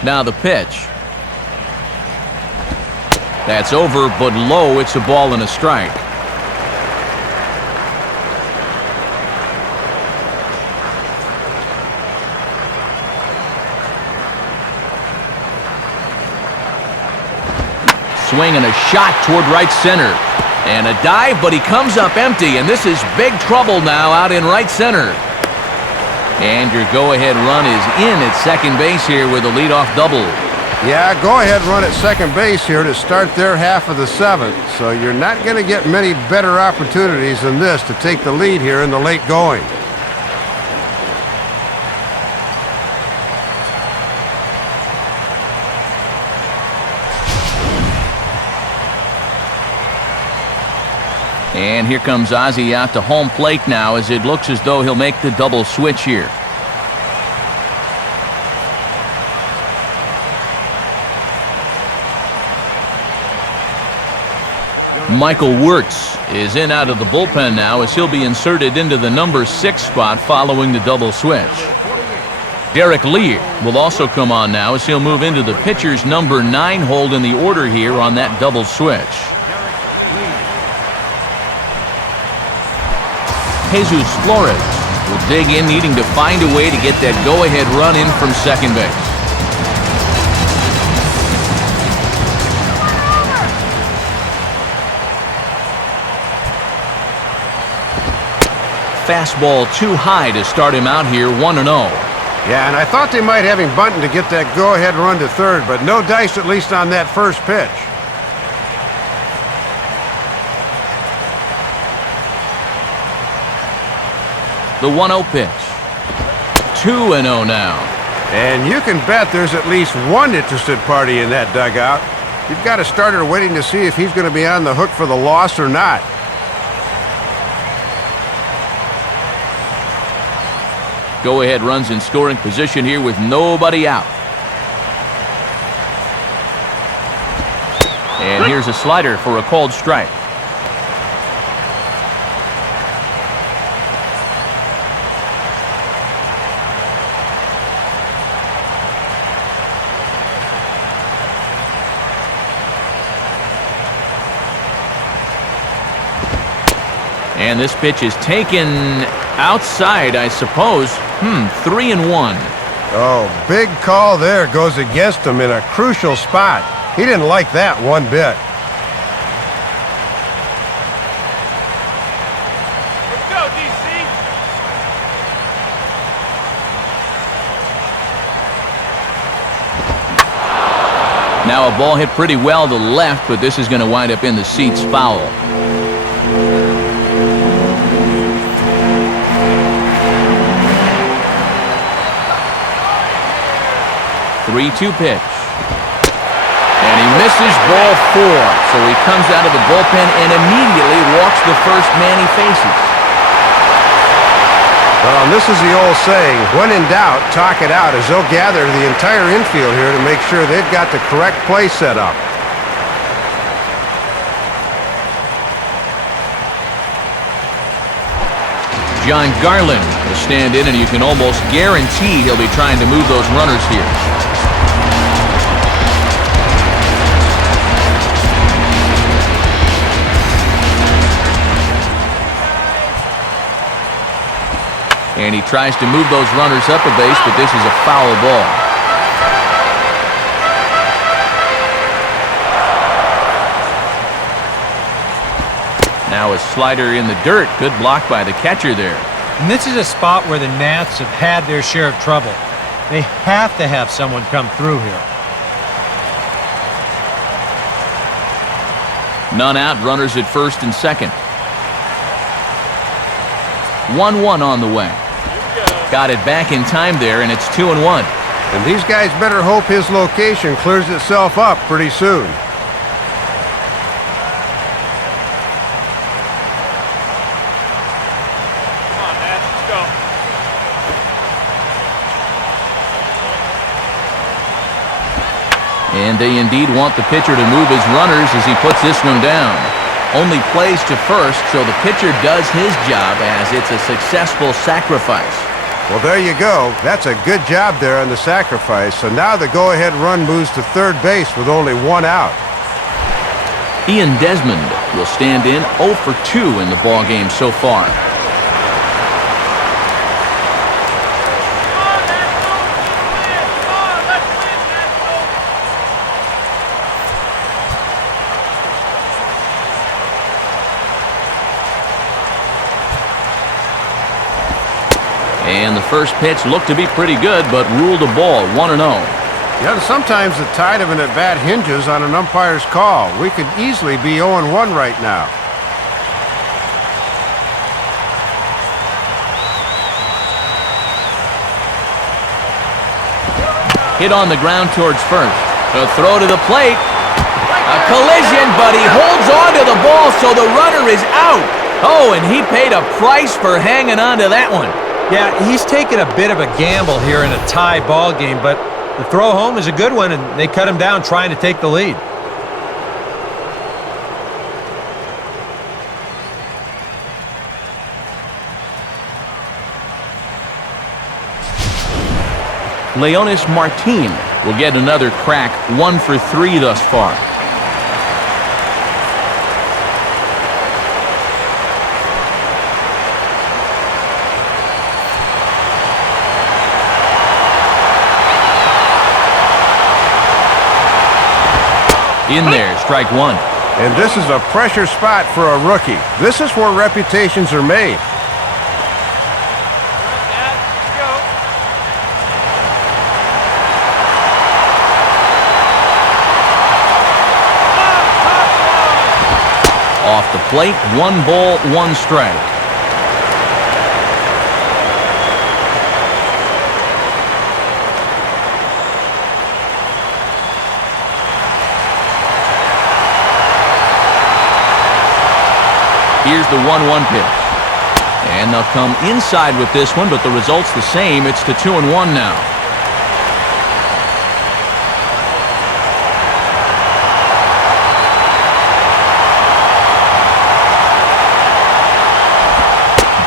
Now the pitch. That's over, but low. It's a ball and a strike. swing and a shot toward right center. And a dive, but he comes up empty, and this is big trouble now out in right center. And your go-ahead run is in at second base here with a leadoff double. Yeah, go-ahead run at second base here to start their half of the seventh, so you're not going to get many better opportunities than this to take the lead here in the late going. And here comes Ozzie out to home plate now as it looks as though he'll make the double switch here. Michael Wirtz is in out of the bullpen now as he'll be inserted into the number 6 spot following the double switch. Derek Lee will also come on now as he'll move into the pitcher's number 9 hold in the order here on that double switch. Jesus Flores will dig in, needing to find a way to get that go-ahead run in from second base. Fastball too high to start him out here, 1-0. Yeah, and I thought they might have him bunting to get that go-ahead run to third, but no dice at least on that first pitch. The 1-0 pitch. 2-0 now. And you can bet there's at least one interested party in that dugout. You've got a starter waiting to see if he's going to be on the hook for the loss or not. Go-ahead runs in scoring position here with nobody out. And here's a slider for a called strike. And this pitch is taken outside, I suppose. 3-1. Oh, big call there goes against him in a crucial spot. He didn't like that one bit. Let's go, DC. Now a ball hit pretty well to left, but this is going to wind up in the seats foul. 3-2 pitch. And he misses ball 4. So he comes out of the bullpen and immediately walks the first man he faces. Well, and this is the old saying, when in doubt, talk it out, as they'll gather the entire infield here to make sure they've got the correct play set up. John Garland will stand in, and you can almost guarantee he'll be trying to move those runners here. And he tries to move those runners up a base, but this is a foul ball. Now a slider in the dirt. Good block by the catcher there. And this is a spot where the Nats have had their share of trouble. They have to have someone come through here. None out, runners at first and second. 1-1 on the way. Got it back in time there, and it's 2-1. And these guys better hope his location clears itself up pretty soon. Come on, Nats, let's go. And they indeed want the pitcher to move his runners as he puts this one down. Only plays to first, so the pitcher does his job as it's a successful sacrifice. Well, there you go. That's a good job there on the sacrifice. So now the go-ahead run moves to third base with only one out. Ian Desmond will stand in 0 for 2 in the ballgame so far. And the first pitch looked to be pretty good, but ruled a ball, 1-0. Yeah, sometimes the tide of an at-bat hinges on an umpire's call. We could easily be 0-1 right now. Hit on the ground towards first. The throw to the plate. A collision, but he holds on to the ball, so the runner is out. Oh, and he paid a price for hanging on to that one. Yeah, he's taken a bit of a gamble here in a tie ball game, but the throw home is a good one, and they cut him down trying to take the lead. Leonis Martin will get another crack, 1 for 3 thus far. In there, strike 1. And this is a pressure spot for a rookie. This is where reputations are made. Off the plate, 1 ball, 1 strike. Here's the 1-1 pitch. And they'll come inside with this one, but the result's the same. It's to 2-1 now.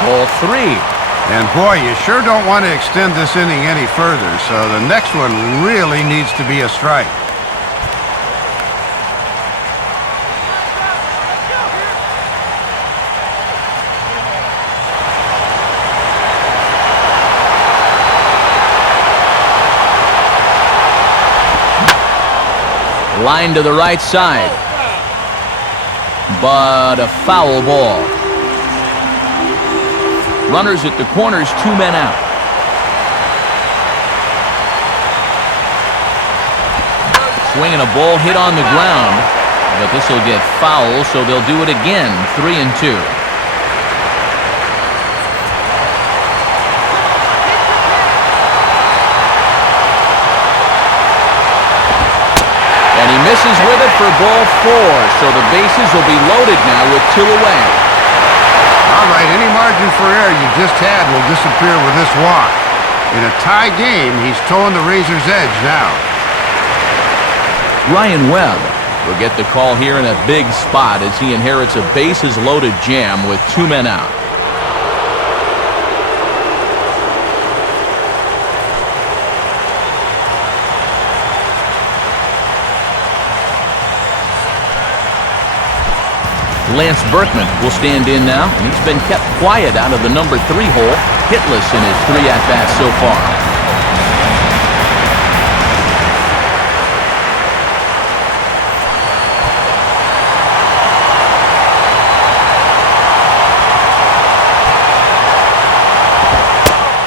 Ball 3. And boy, you sure don't want to extend this inning any further, so the next one really needs to be a strike. Line to the right side. But a foul ball. Runners at the corners, 2 men out. Swinging a ball hit on the ground, but this will get foul, so they'll do it again, 3-2. And he misses with it for ball 4, so the bases will be loaded now with 2 away. All right, any margin for error you just had will disappear with this walk. In a tie game, he's towing the razor's edge now. Ryan Webb will get the call here in a big spot as he inherits a bases-loaded jam with 2 men out. Lance Berkman will stand in now, and he's been kept quiet out of the number 3 hole, hitless in his 3 at-bats so far.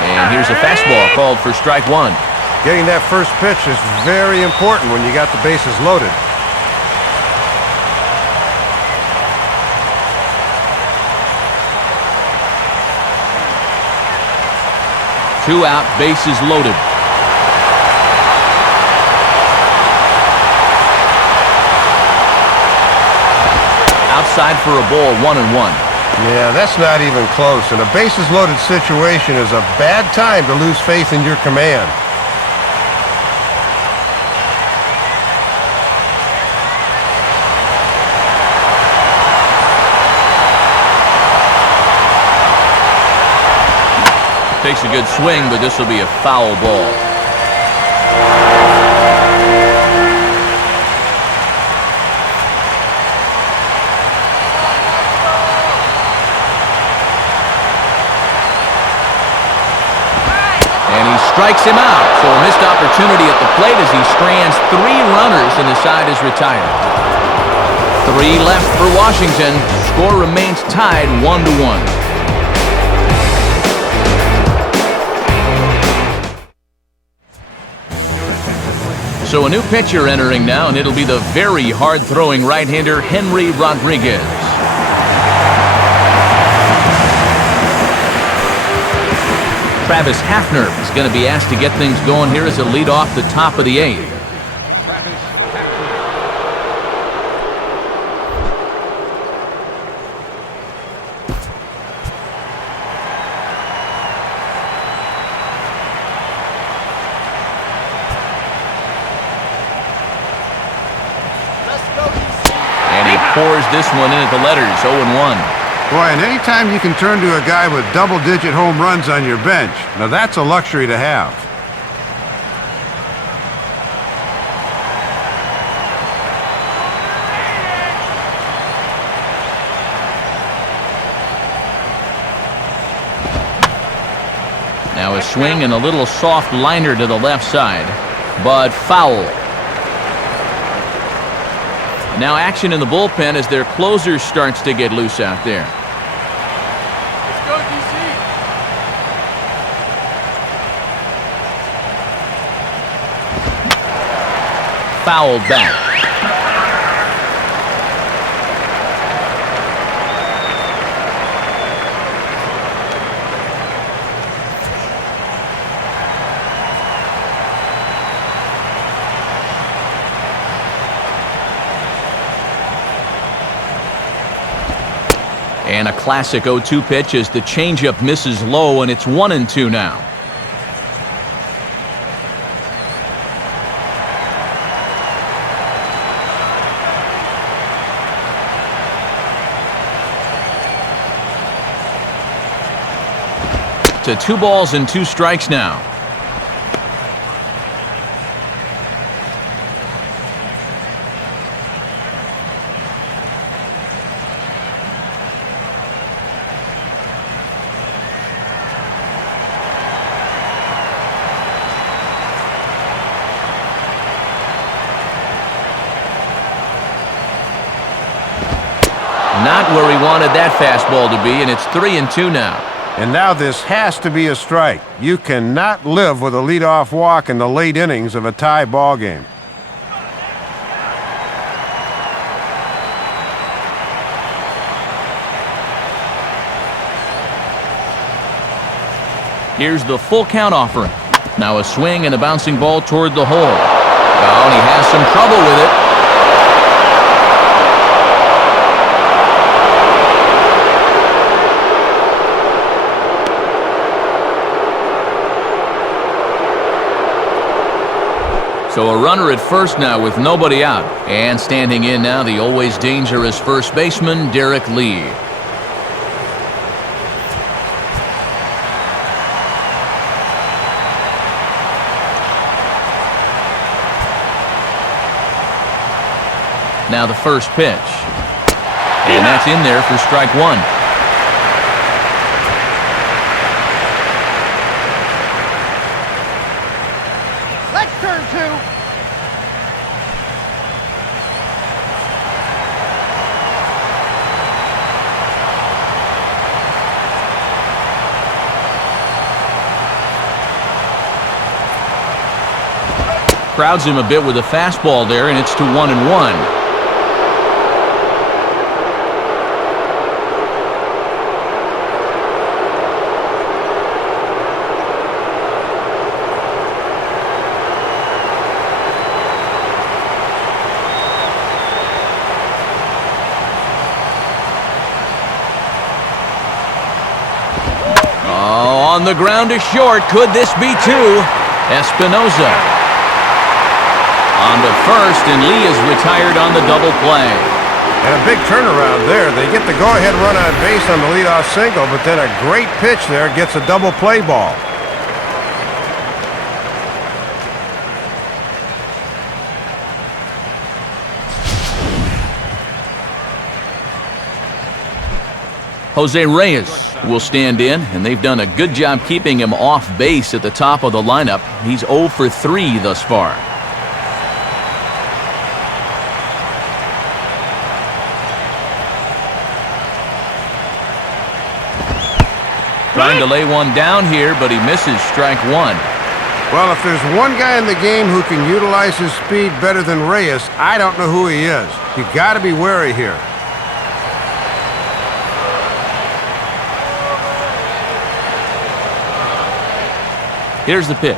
And here's a fastball called for strike 1. Getting that first pitch is very important when you got the bases loaded. Two out, bases loaded. Outside for a ball, 1-1. Yeah, that's not even close. And a bases-loaded situation is a bad time to lose faith in your command. Takes a good swing, but this will be a foul ball. And he strikes him out. So a missed opportunity at the plate as he strands 3 runners and the side is retired. 3 left for Washington. Score remains tied 1-1. So a new pitcher entering now, and it'll be the very hard-throwing right-hander Henry Rodriguez. Travis Hafner is going to be asked to get things going here as a lead off the top of the 8th. Travis And he pours this one in at the letters, 0-1. Boy, and anytime you can turn to a guy with double-digit home runs on your bench, now that's a luxury to have. Now a swing and a little soft liner to the left side, but foul. Now action in the bullpen as their closer starts to get loose out there. Let's go, DC. Fouled back. And a classic 0-2 pitch as the changeup misses low, and it's 1-2 now. To 2 balls and 2 strikes now. Not where he wanted that fastball to be, and it's 3-2 now. And now this has to be a strike. You cannot live with a leadoff walk in the late innings of a tie ball game. Here's the full count offering. Now a swing and a bouncing ball toward the hole. Oh, and he has some trouble with it. So a runner at first now with nobody out. And standing in now, the always dangerous first baseman, Derek Lee. Now the first pitch. And that's in there for strike 1. Let's turn 2. Crowds him a bit with a fastball there, and it's to 1-1. On the ground to short. Could this be 2? Espinosa on to first, and Lee is retired on the double play. And a big turnaround there. They get the go-ahead run on base on the leadoff single, but then a great pitch there gets a double play ball. Jose Reyes will stand in, and they've done a good job keeping him off base at the top of the lineup. He's 0 for 3 thus far. Trying to lay one down here, but he misses strike 1. Well, if there's one guy in the game who can utilize his speed better than Reyes, I don't know who he is. You got to be wary here. Here's the pitch.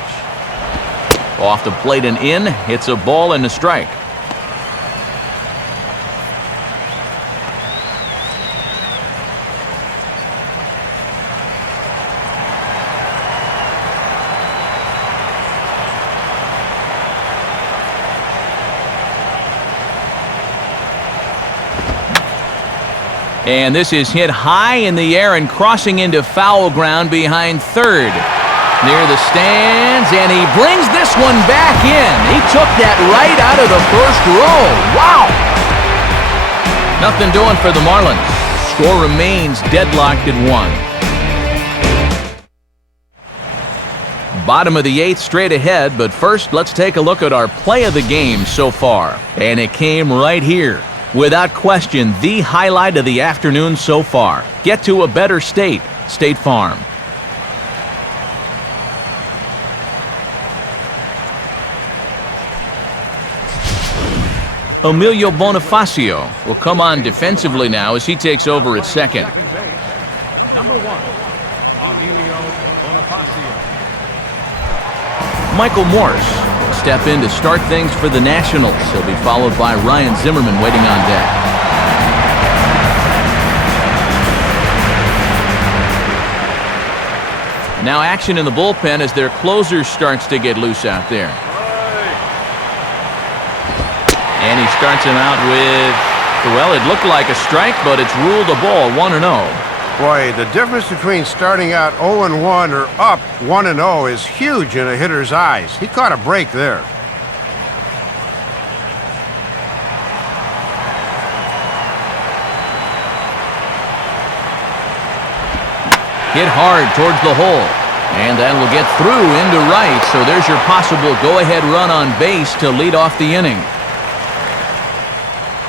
Off the plate and in. It's a ball and a strike. And this is hit high in the air and crossing into foul ground behind third. Near the stands, and he brings this one back in. He took that right out of the first row. Wow! Nothing doing for the Marlins. Score remains deadlocked at 1. Bottom of the 8th straight ahead, but first let's take a look at our play of the game so far. And it came right here. Without question, the highlight of the afternoon so far. Get to a better state. State Farm. Emilio Bonifacio will come on defensively now as he takes over at second. Second base, number 1, Emilio Bonifacio. Michael Morse will step in to start things for the Nationals. He'll be followed by Ryan Zimmerman waiting on deck. Now action in the bullpen as their closer starts to get loose out there. And he starts him out with, well, it looked like a strike, but it's ruled a ball, 1-0. Boy, the difference between starting out 0-1 or up 1-0 is huge in a hitter's eyes. He caught a break there. Hit hard towards the hole. And that will get through into right, so there's your possible go-ahead run on base to lead off the inning.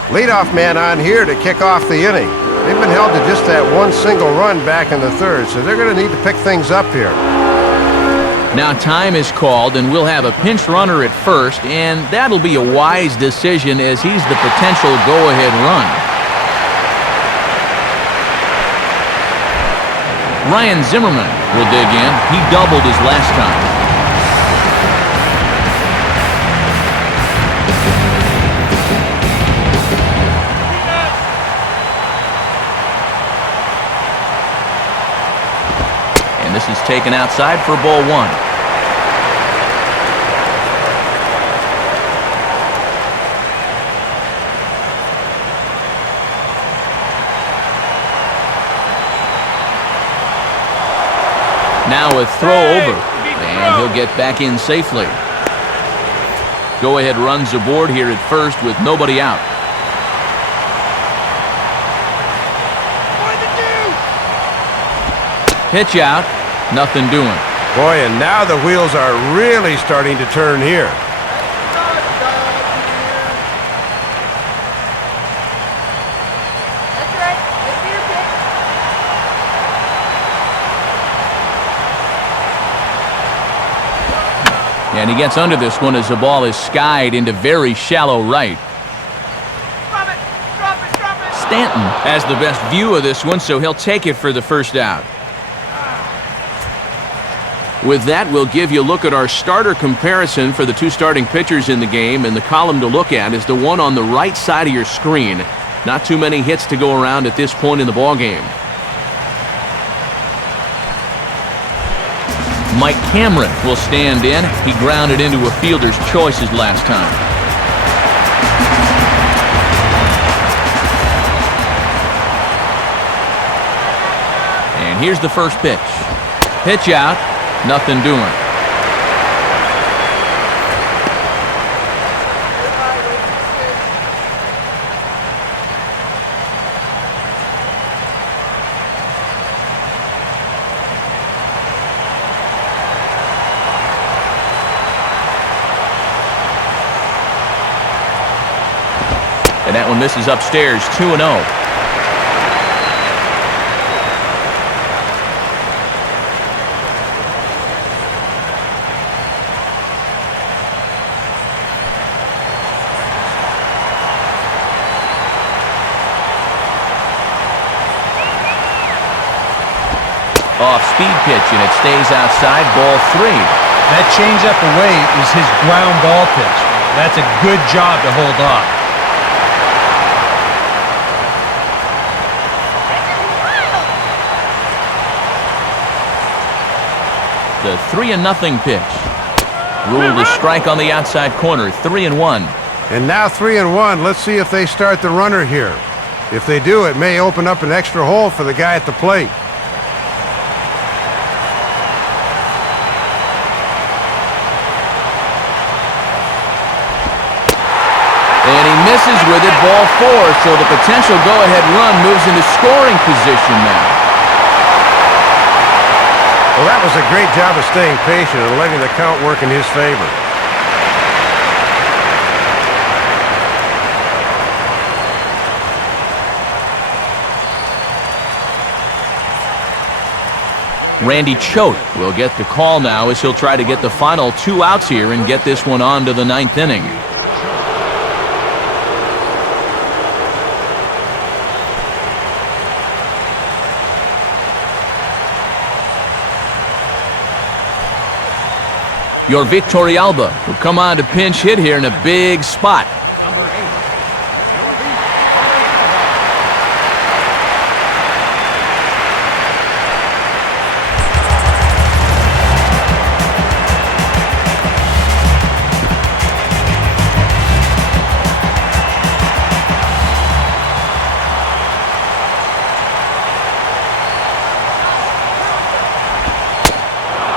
Leadoff man on here to kick off the inning. They've been held to just that one single run back in the third, so they're going to need to pick things up here. Now time is called, and we'll have a pinch runner at first, and that'll be a wise decision as he's the potential go-ahead run. Ryan Zimmerman will dig in. He doubled his last time. This is taken outside for ball 1. Now a throw over, and he'll get back in safely. Go-ahead runs aboard here at first with nobody out. Pitch out. Nothing doing. Boy, and now the wheels are really starting to turn here. That's right. Wait for your pitch. And he gets under this one as the ball is skied into very shallow right. Drop it! Drop it! Drop it! Stanton has the best view of this one, so he'll take it for the first out. With that, we'll give you a look at our starter comparison for the 2 starting pitchers in the game, and the column to look at is the one on the right side of your screen. Not too many hits to go around at this point in the ballgame. Mike Cameron will stand in. He grounded into a fielder's choices last time. And here's the first pitch. Pitch out. Nothing doing. And that one misses upstairs, 2-0. Off-speed pitch, and it stays outside, ball 3. That changeup away is his ground ball pitch. That's a good job to hold off. The 3-0 pitch. Ruled a strike on the outside corner, 3-1. And now 3-1. Let's see if they start the runner here. If they do, it may open up an extra hole for the guy at the plate. And he misses with it, ball 4, so the potential go-ahead run moves into scoring position now. Well, that was a great job of staying patient and letting the count work in his favor. Randy Choate will get the call now as he'll try to get the final 2 outs here and get this one on to the 9th inning. Your Victorialba will come on to pinch hit here in a big spot. Number 8, your Victorialba.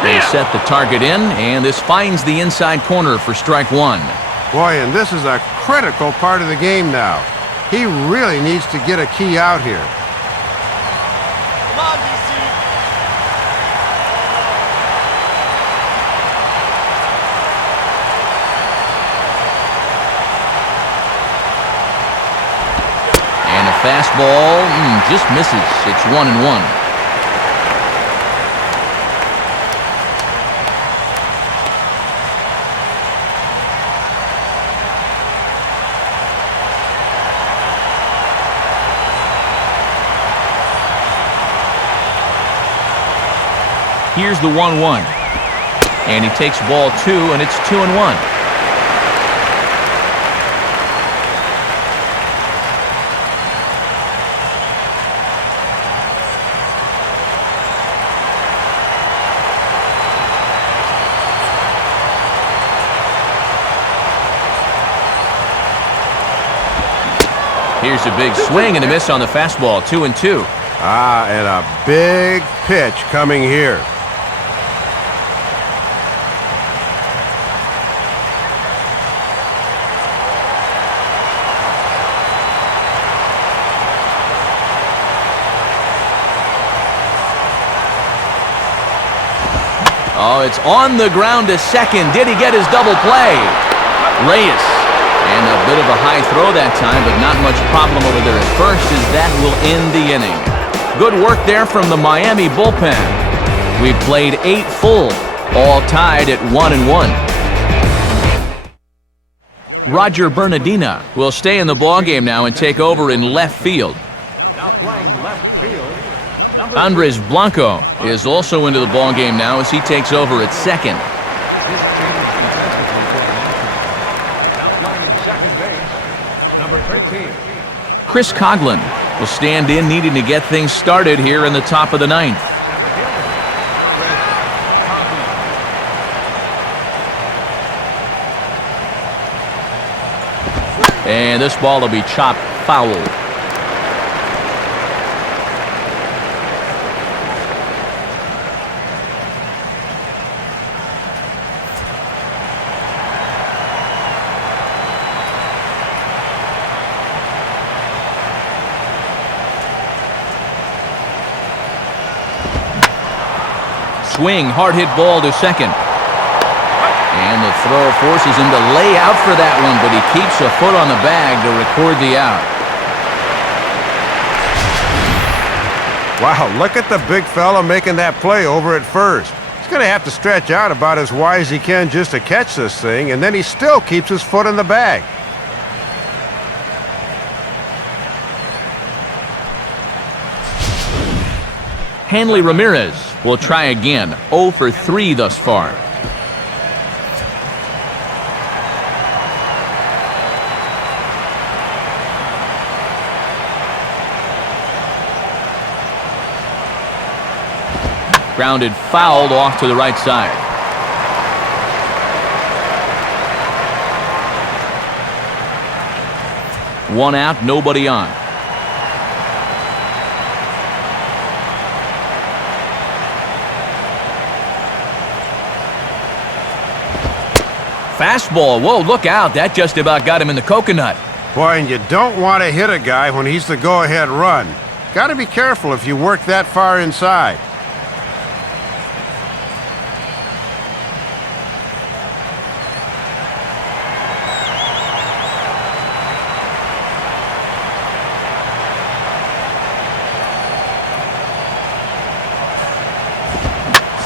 They set the target in, and this finds the inside corner for strike 1. Boy, and this is a critical part of the game now. He really needs to get a key out here. Come on, DC. And a fastball just misses. It's 1-1. Here's the 1-1. And he takes ball 2, and it's 2-1. Here's a big swing and a miss on the fastball, 2-2. Ah, and a big pitch coming here. Oh, it's on the ground to second. Did he get his double play? Reyes. And a bit of a high throw that time, but not much problem over there at first, as that will end the inning. Good work there from the Miami bullpen. We've played 8 full, all tied at 1-1. Roger Bernardina will stay in the ballgame now and take over in left field. Now playing left field. Andres Blanco is also into the ballgame now as he takes over at second. This changed defensively for the Nationals. Now playing second base, number 13. Chris Coghlan will stand in, needing to get things started here in the top of the 9th. And this ball will be chopped foul. Swing, hard hit ball to second. And the throw forces him to lay out for that one, but he keeps a foot on the bag to record the out. Wow, look at the big fella making that play over at first. He's going to have to stretch out about as wide as he can just to catch this thing, and then he still keeps his foot in the bag. Hanley Ramirez will try again. 0 for 3 thus far. Grounded fouled off to the right side. One out, nobody on. Fastball. Whoa, look out. That just about got him in the coconut. Boy, and you don't want to hit a guy when he's the go-ahead run. Got to be careful if you work that far inside.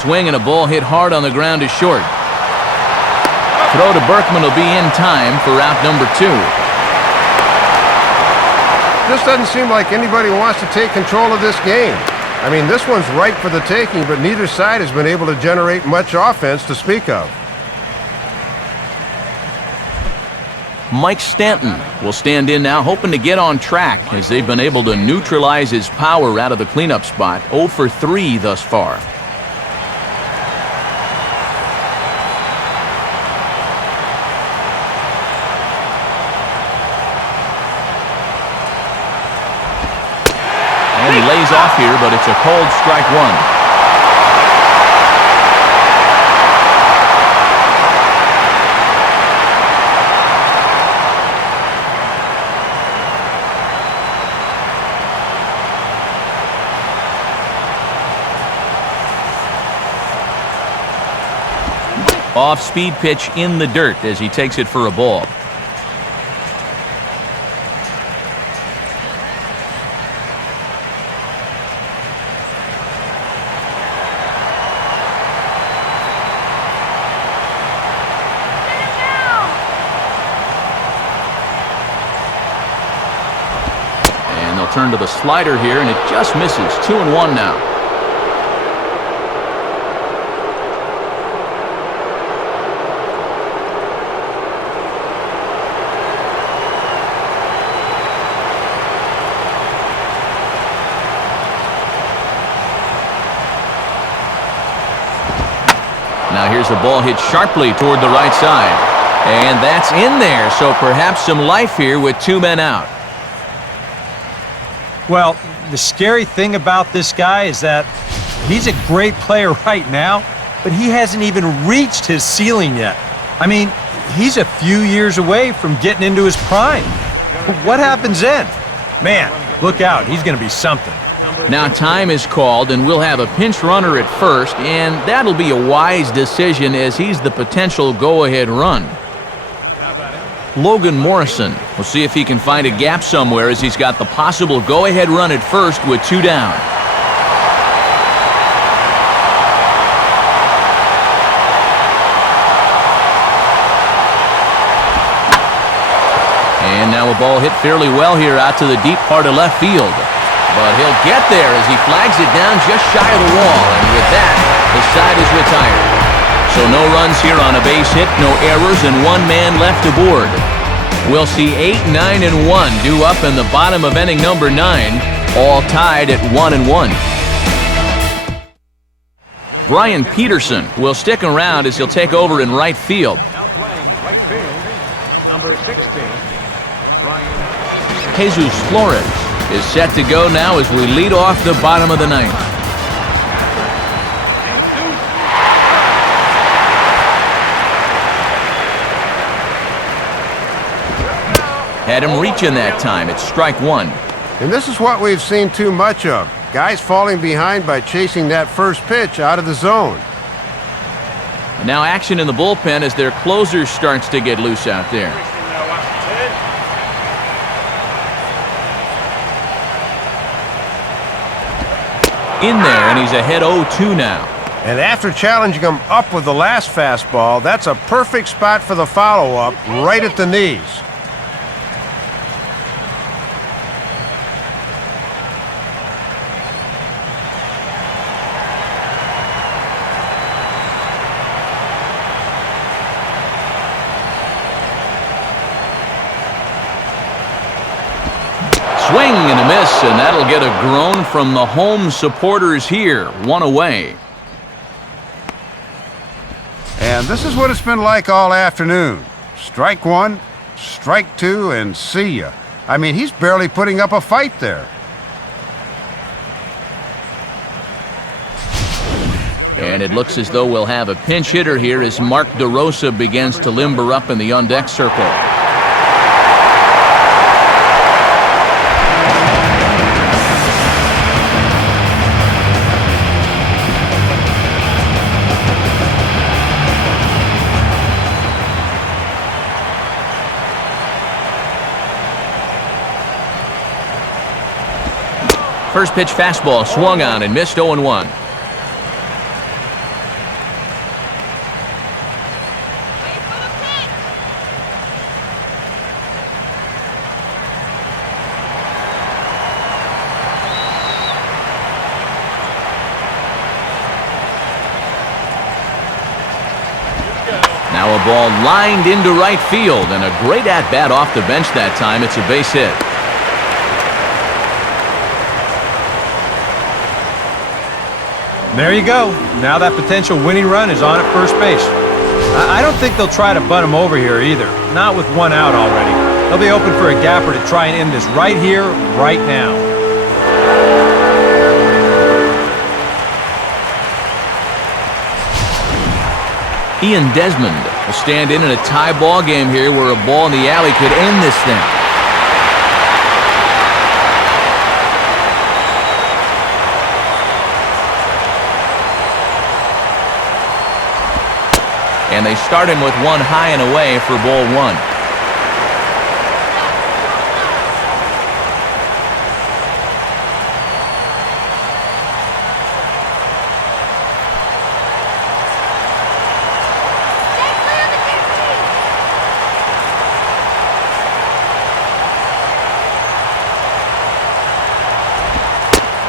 Swing and a ball hit hard on the ground is short. Throw to Berkman will be in time for out number 2. Just doesn't seem like anybody wants to take control of this game. I mean, this one's ripe for the taking, but neither side has been able to generate much offense to speak of. Mike Stanton will stand in now, hoping to get on track as they've been able to neutralize his power out of the cleanup spot. 0 for 3 thus far. And he lays off here, but it's a cold strike 1. Off-speed pitch in the dirt as he takes it for a ball. And they'll turn to the slider here, and it just misses. 2-1 now. Now here's a ball hit sharply toward the right side. And that's in there, so perhaps some life here with 2 men out. Well, the scary thing about this guy is that he's a great player right now, but he hasn't even reached his ceiling yet. I mean, he's a few years away from getting into his prime. What happens then? Man, look out, he's going to be something. Now time is called, and we'll have a pinch runner at first, and that'll be a wise decision as he's the potential go-ahead run. Logan Morrison. We'll see if he can find a gap somewhere as he's got the possible go-ahead run at first with 2 down. And now a ball hit fairly well here out to the deep part of left field. But he'll get there as he flags it down just shy of the wall. And with that, the side is retired. So no runs here on a base hit, no errors, and 1 man left aboard. We'll see 8, 9, and 1 due up in the bottom of inning number 9, all tied at 1-1. Brian Peterson will stick around as he'll take over in right field. Now playing right field, number 16, Brian. Jesus Flores is set to go now as we lead off the bottom of the 9th. Had him reaching that time. It's strike 1. And this is what we've seen too much of. Guys falling behind by chasing that first pitch out of the zone. And now action in the bullpen as their closer starts to get loose out there. In there, and he's ahead 0-2 now. And after challenging him up with the last fastball, that's a perfect spot for the follow-up, right at the knees. a miss, and that'll get a groan from the home supporters here. 1 away. And this is what it's been like all afternoon. Strike one, strike two, and see ya. I mean, he's barely putting up a fight there. And it looks as though we'll have a pinch hitter here as Mark DeRosa begins to limber up in the on-deck circle. First pitch fastball swung on and missed 0-1. Now a ball lined into right field, and a great at-bat off the bench that time. It's a base hit. There you go. Now that potential winning run is on at first base. I don't think they'll try to bunt him over here either. Not with one out already. They'll be open for a gapper to try and end this right here, right now. Ian Desmond will stand in a tie ball game here where a ball in the alley could end this thing. And they start him with one high and away for ball one.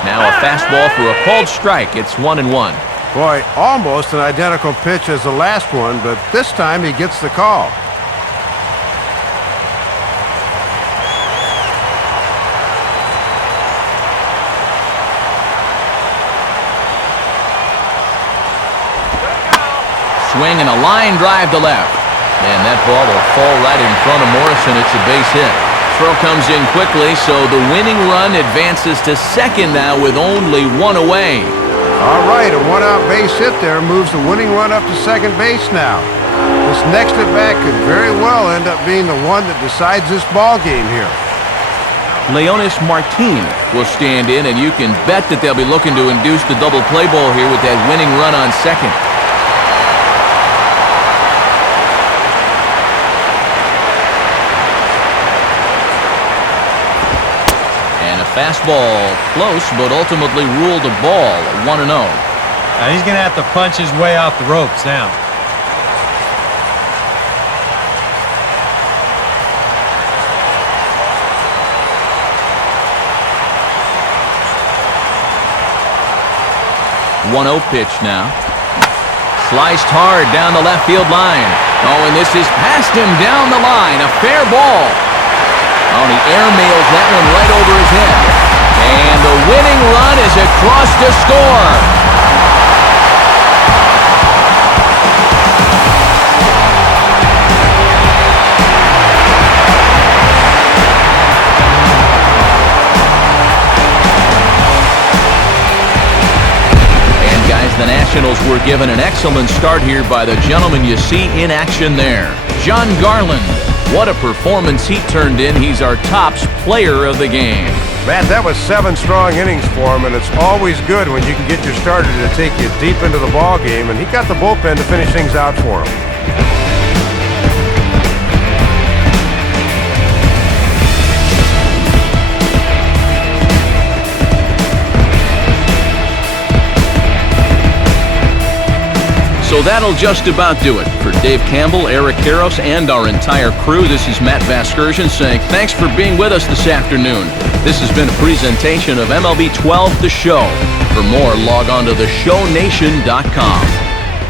Now a fastball for a called strike. It's 1-1. Boy, almost an identical pitch as the last one, but this time he gets the call. Swing and a line drive to left. And that ball will fall right in front of Morrison. It's a base hit. Throw comes in quickly, so the winning run advances to second now with only one away. All right, a one-out base hit there moves the winning run up to second base now. This next at-bat could very well end up being the one that decides this ball game here. Leonis Martin will stand in, and you can bet that they'll be looking to induce the double play ball here with that winning run on second. Fastball close, but ultimately ruled a ball. 1-0. Now he's going to have to punch his way off the ropes now. One-0 pitch now. Sliced hard down the left field line. Oh, and this is past him down the line. A fair ball. Oh, he airmails that one right over his head. And the winning run is across to score. And guys, the Nationals were given an excellent start here by the gentleman you see in action there, John Garland. What a performance he turned in. He's our tops player of the game. Matt, that was 7 strong innings for him, and it's always good when you can get your starter to take you deep into the ball game, and he got the bullpen to finish things out for him. So that'll just about do it. For Dave Campbell, Eric Karros, and our entire crew, this is Matt Vasgersian saying thanks for being with us this afternoon. This has been a presentation of MLB 12 The Show. For more, log on to theshownation.com.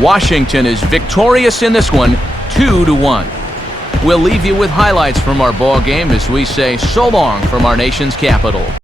Washington is victorious in this one, 2-1. We'll leave you with highlights from our ball game as we say so long from our nation's capital.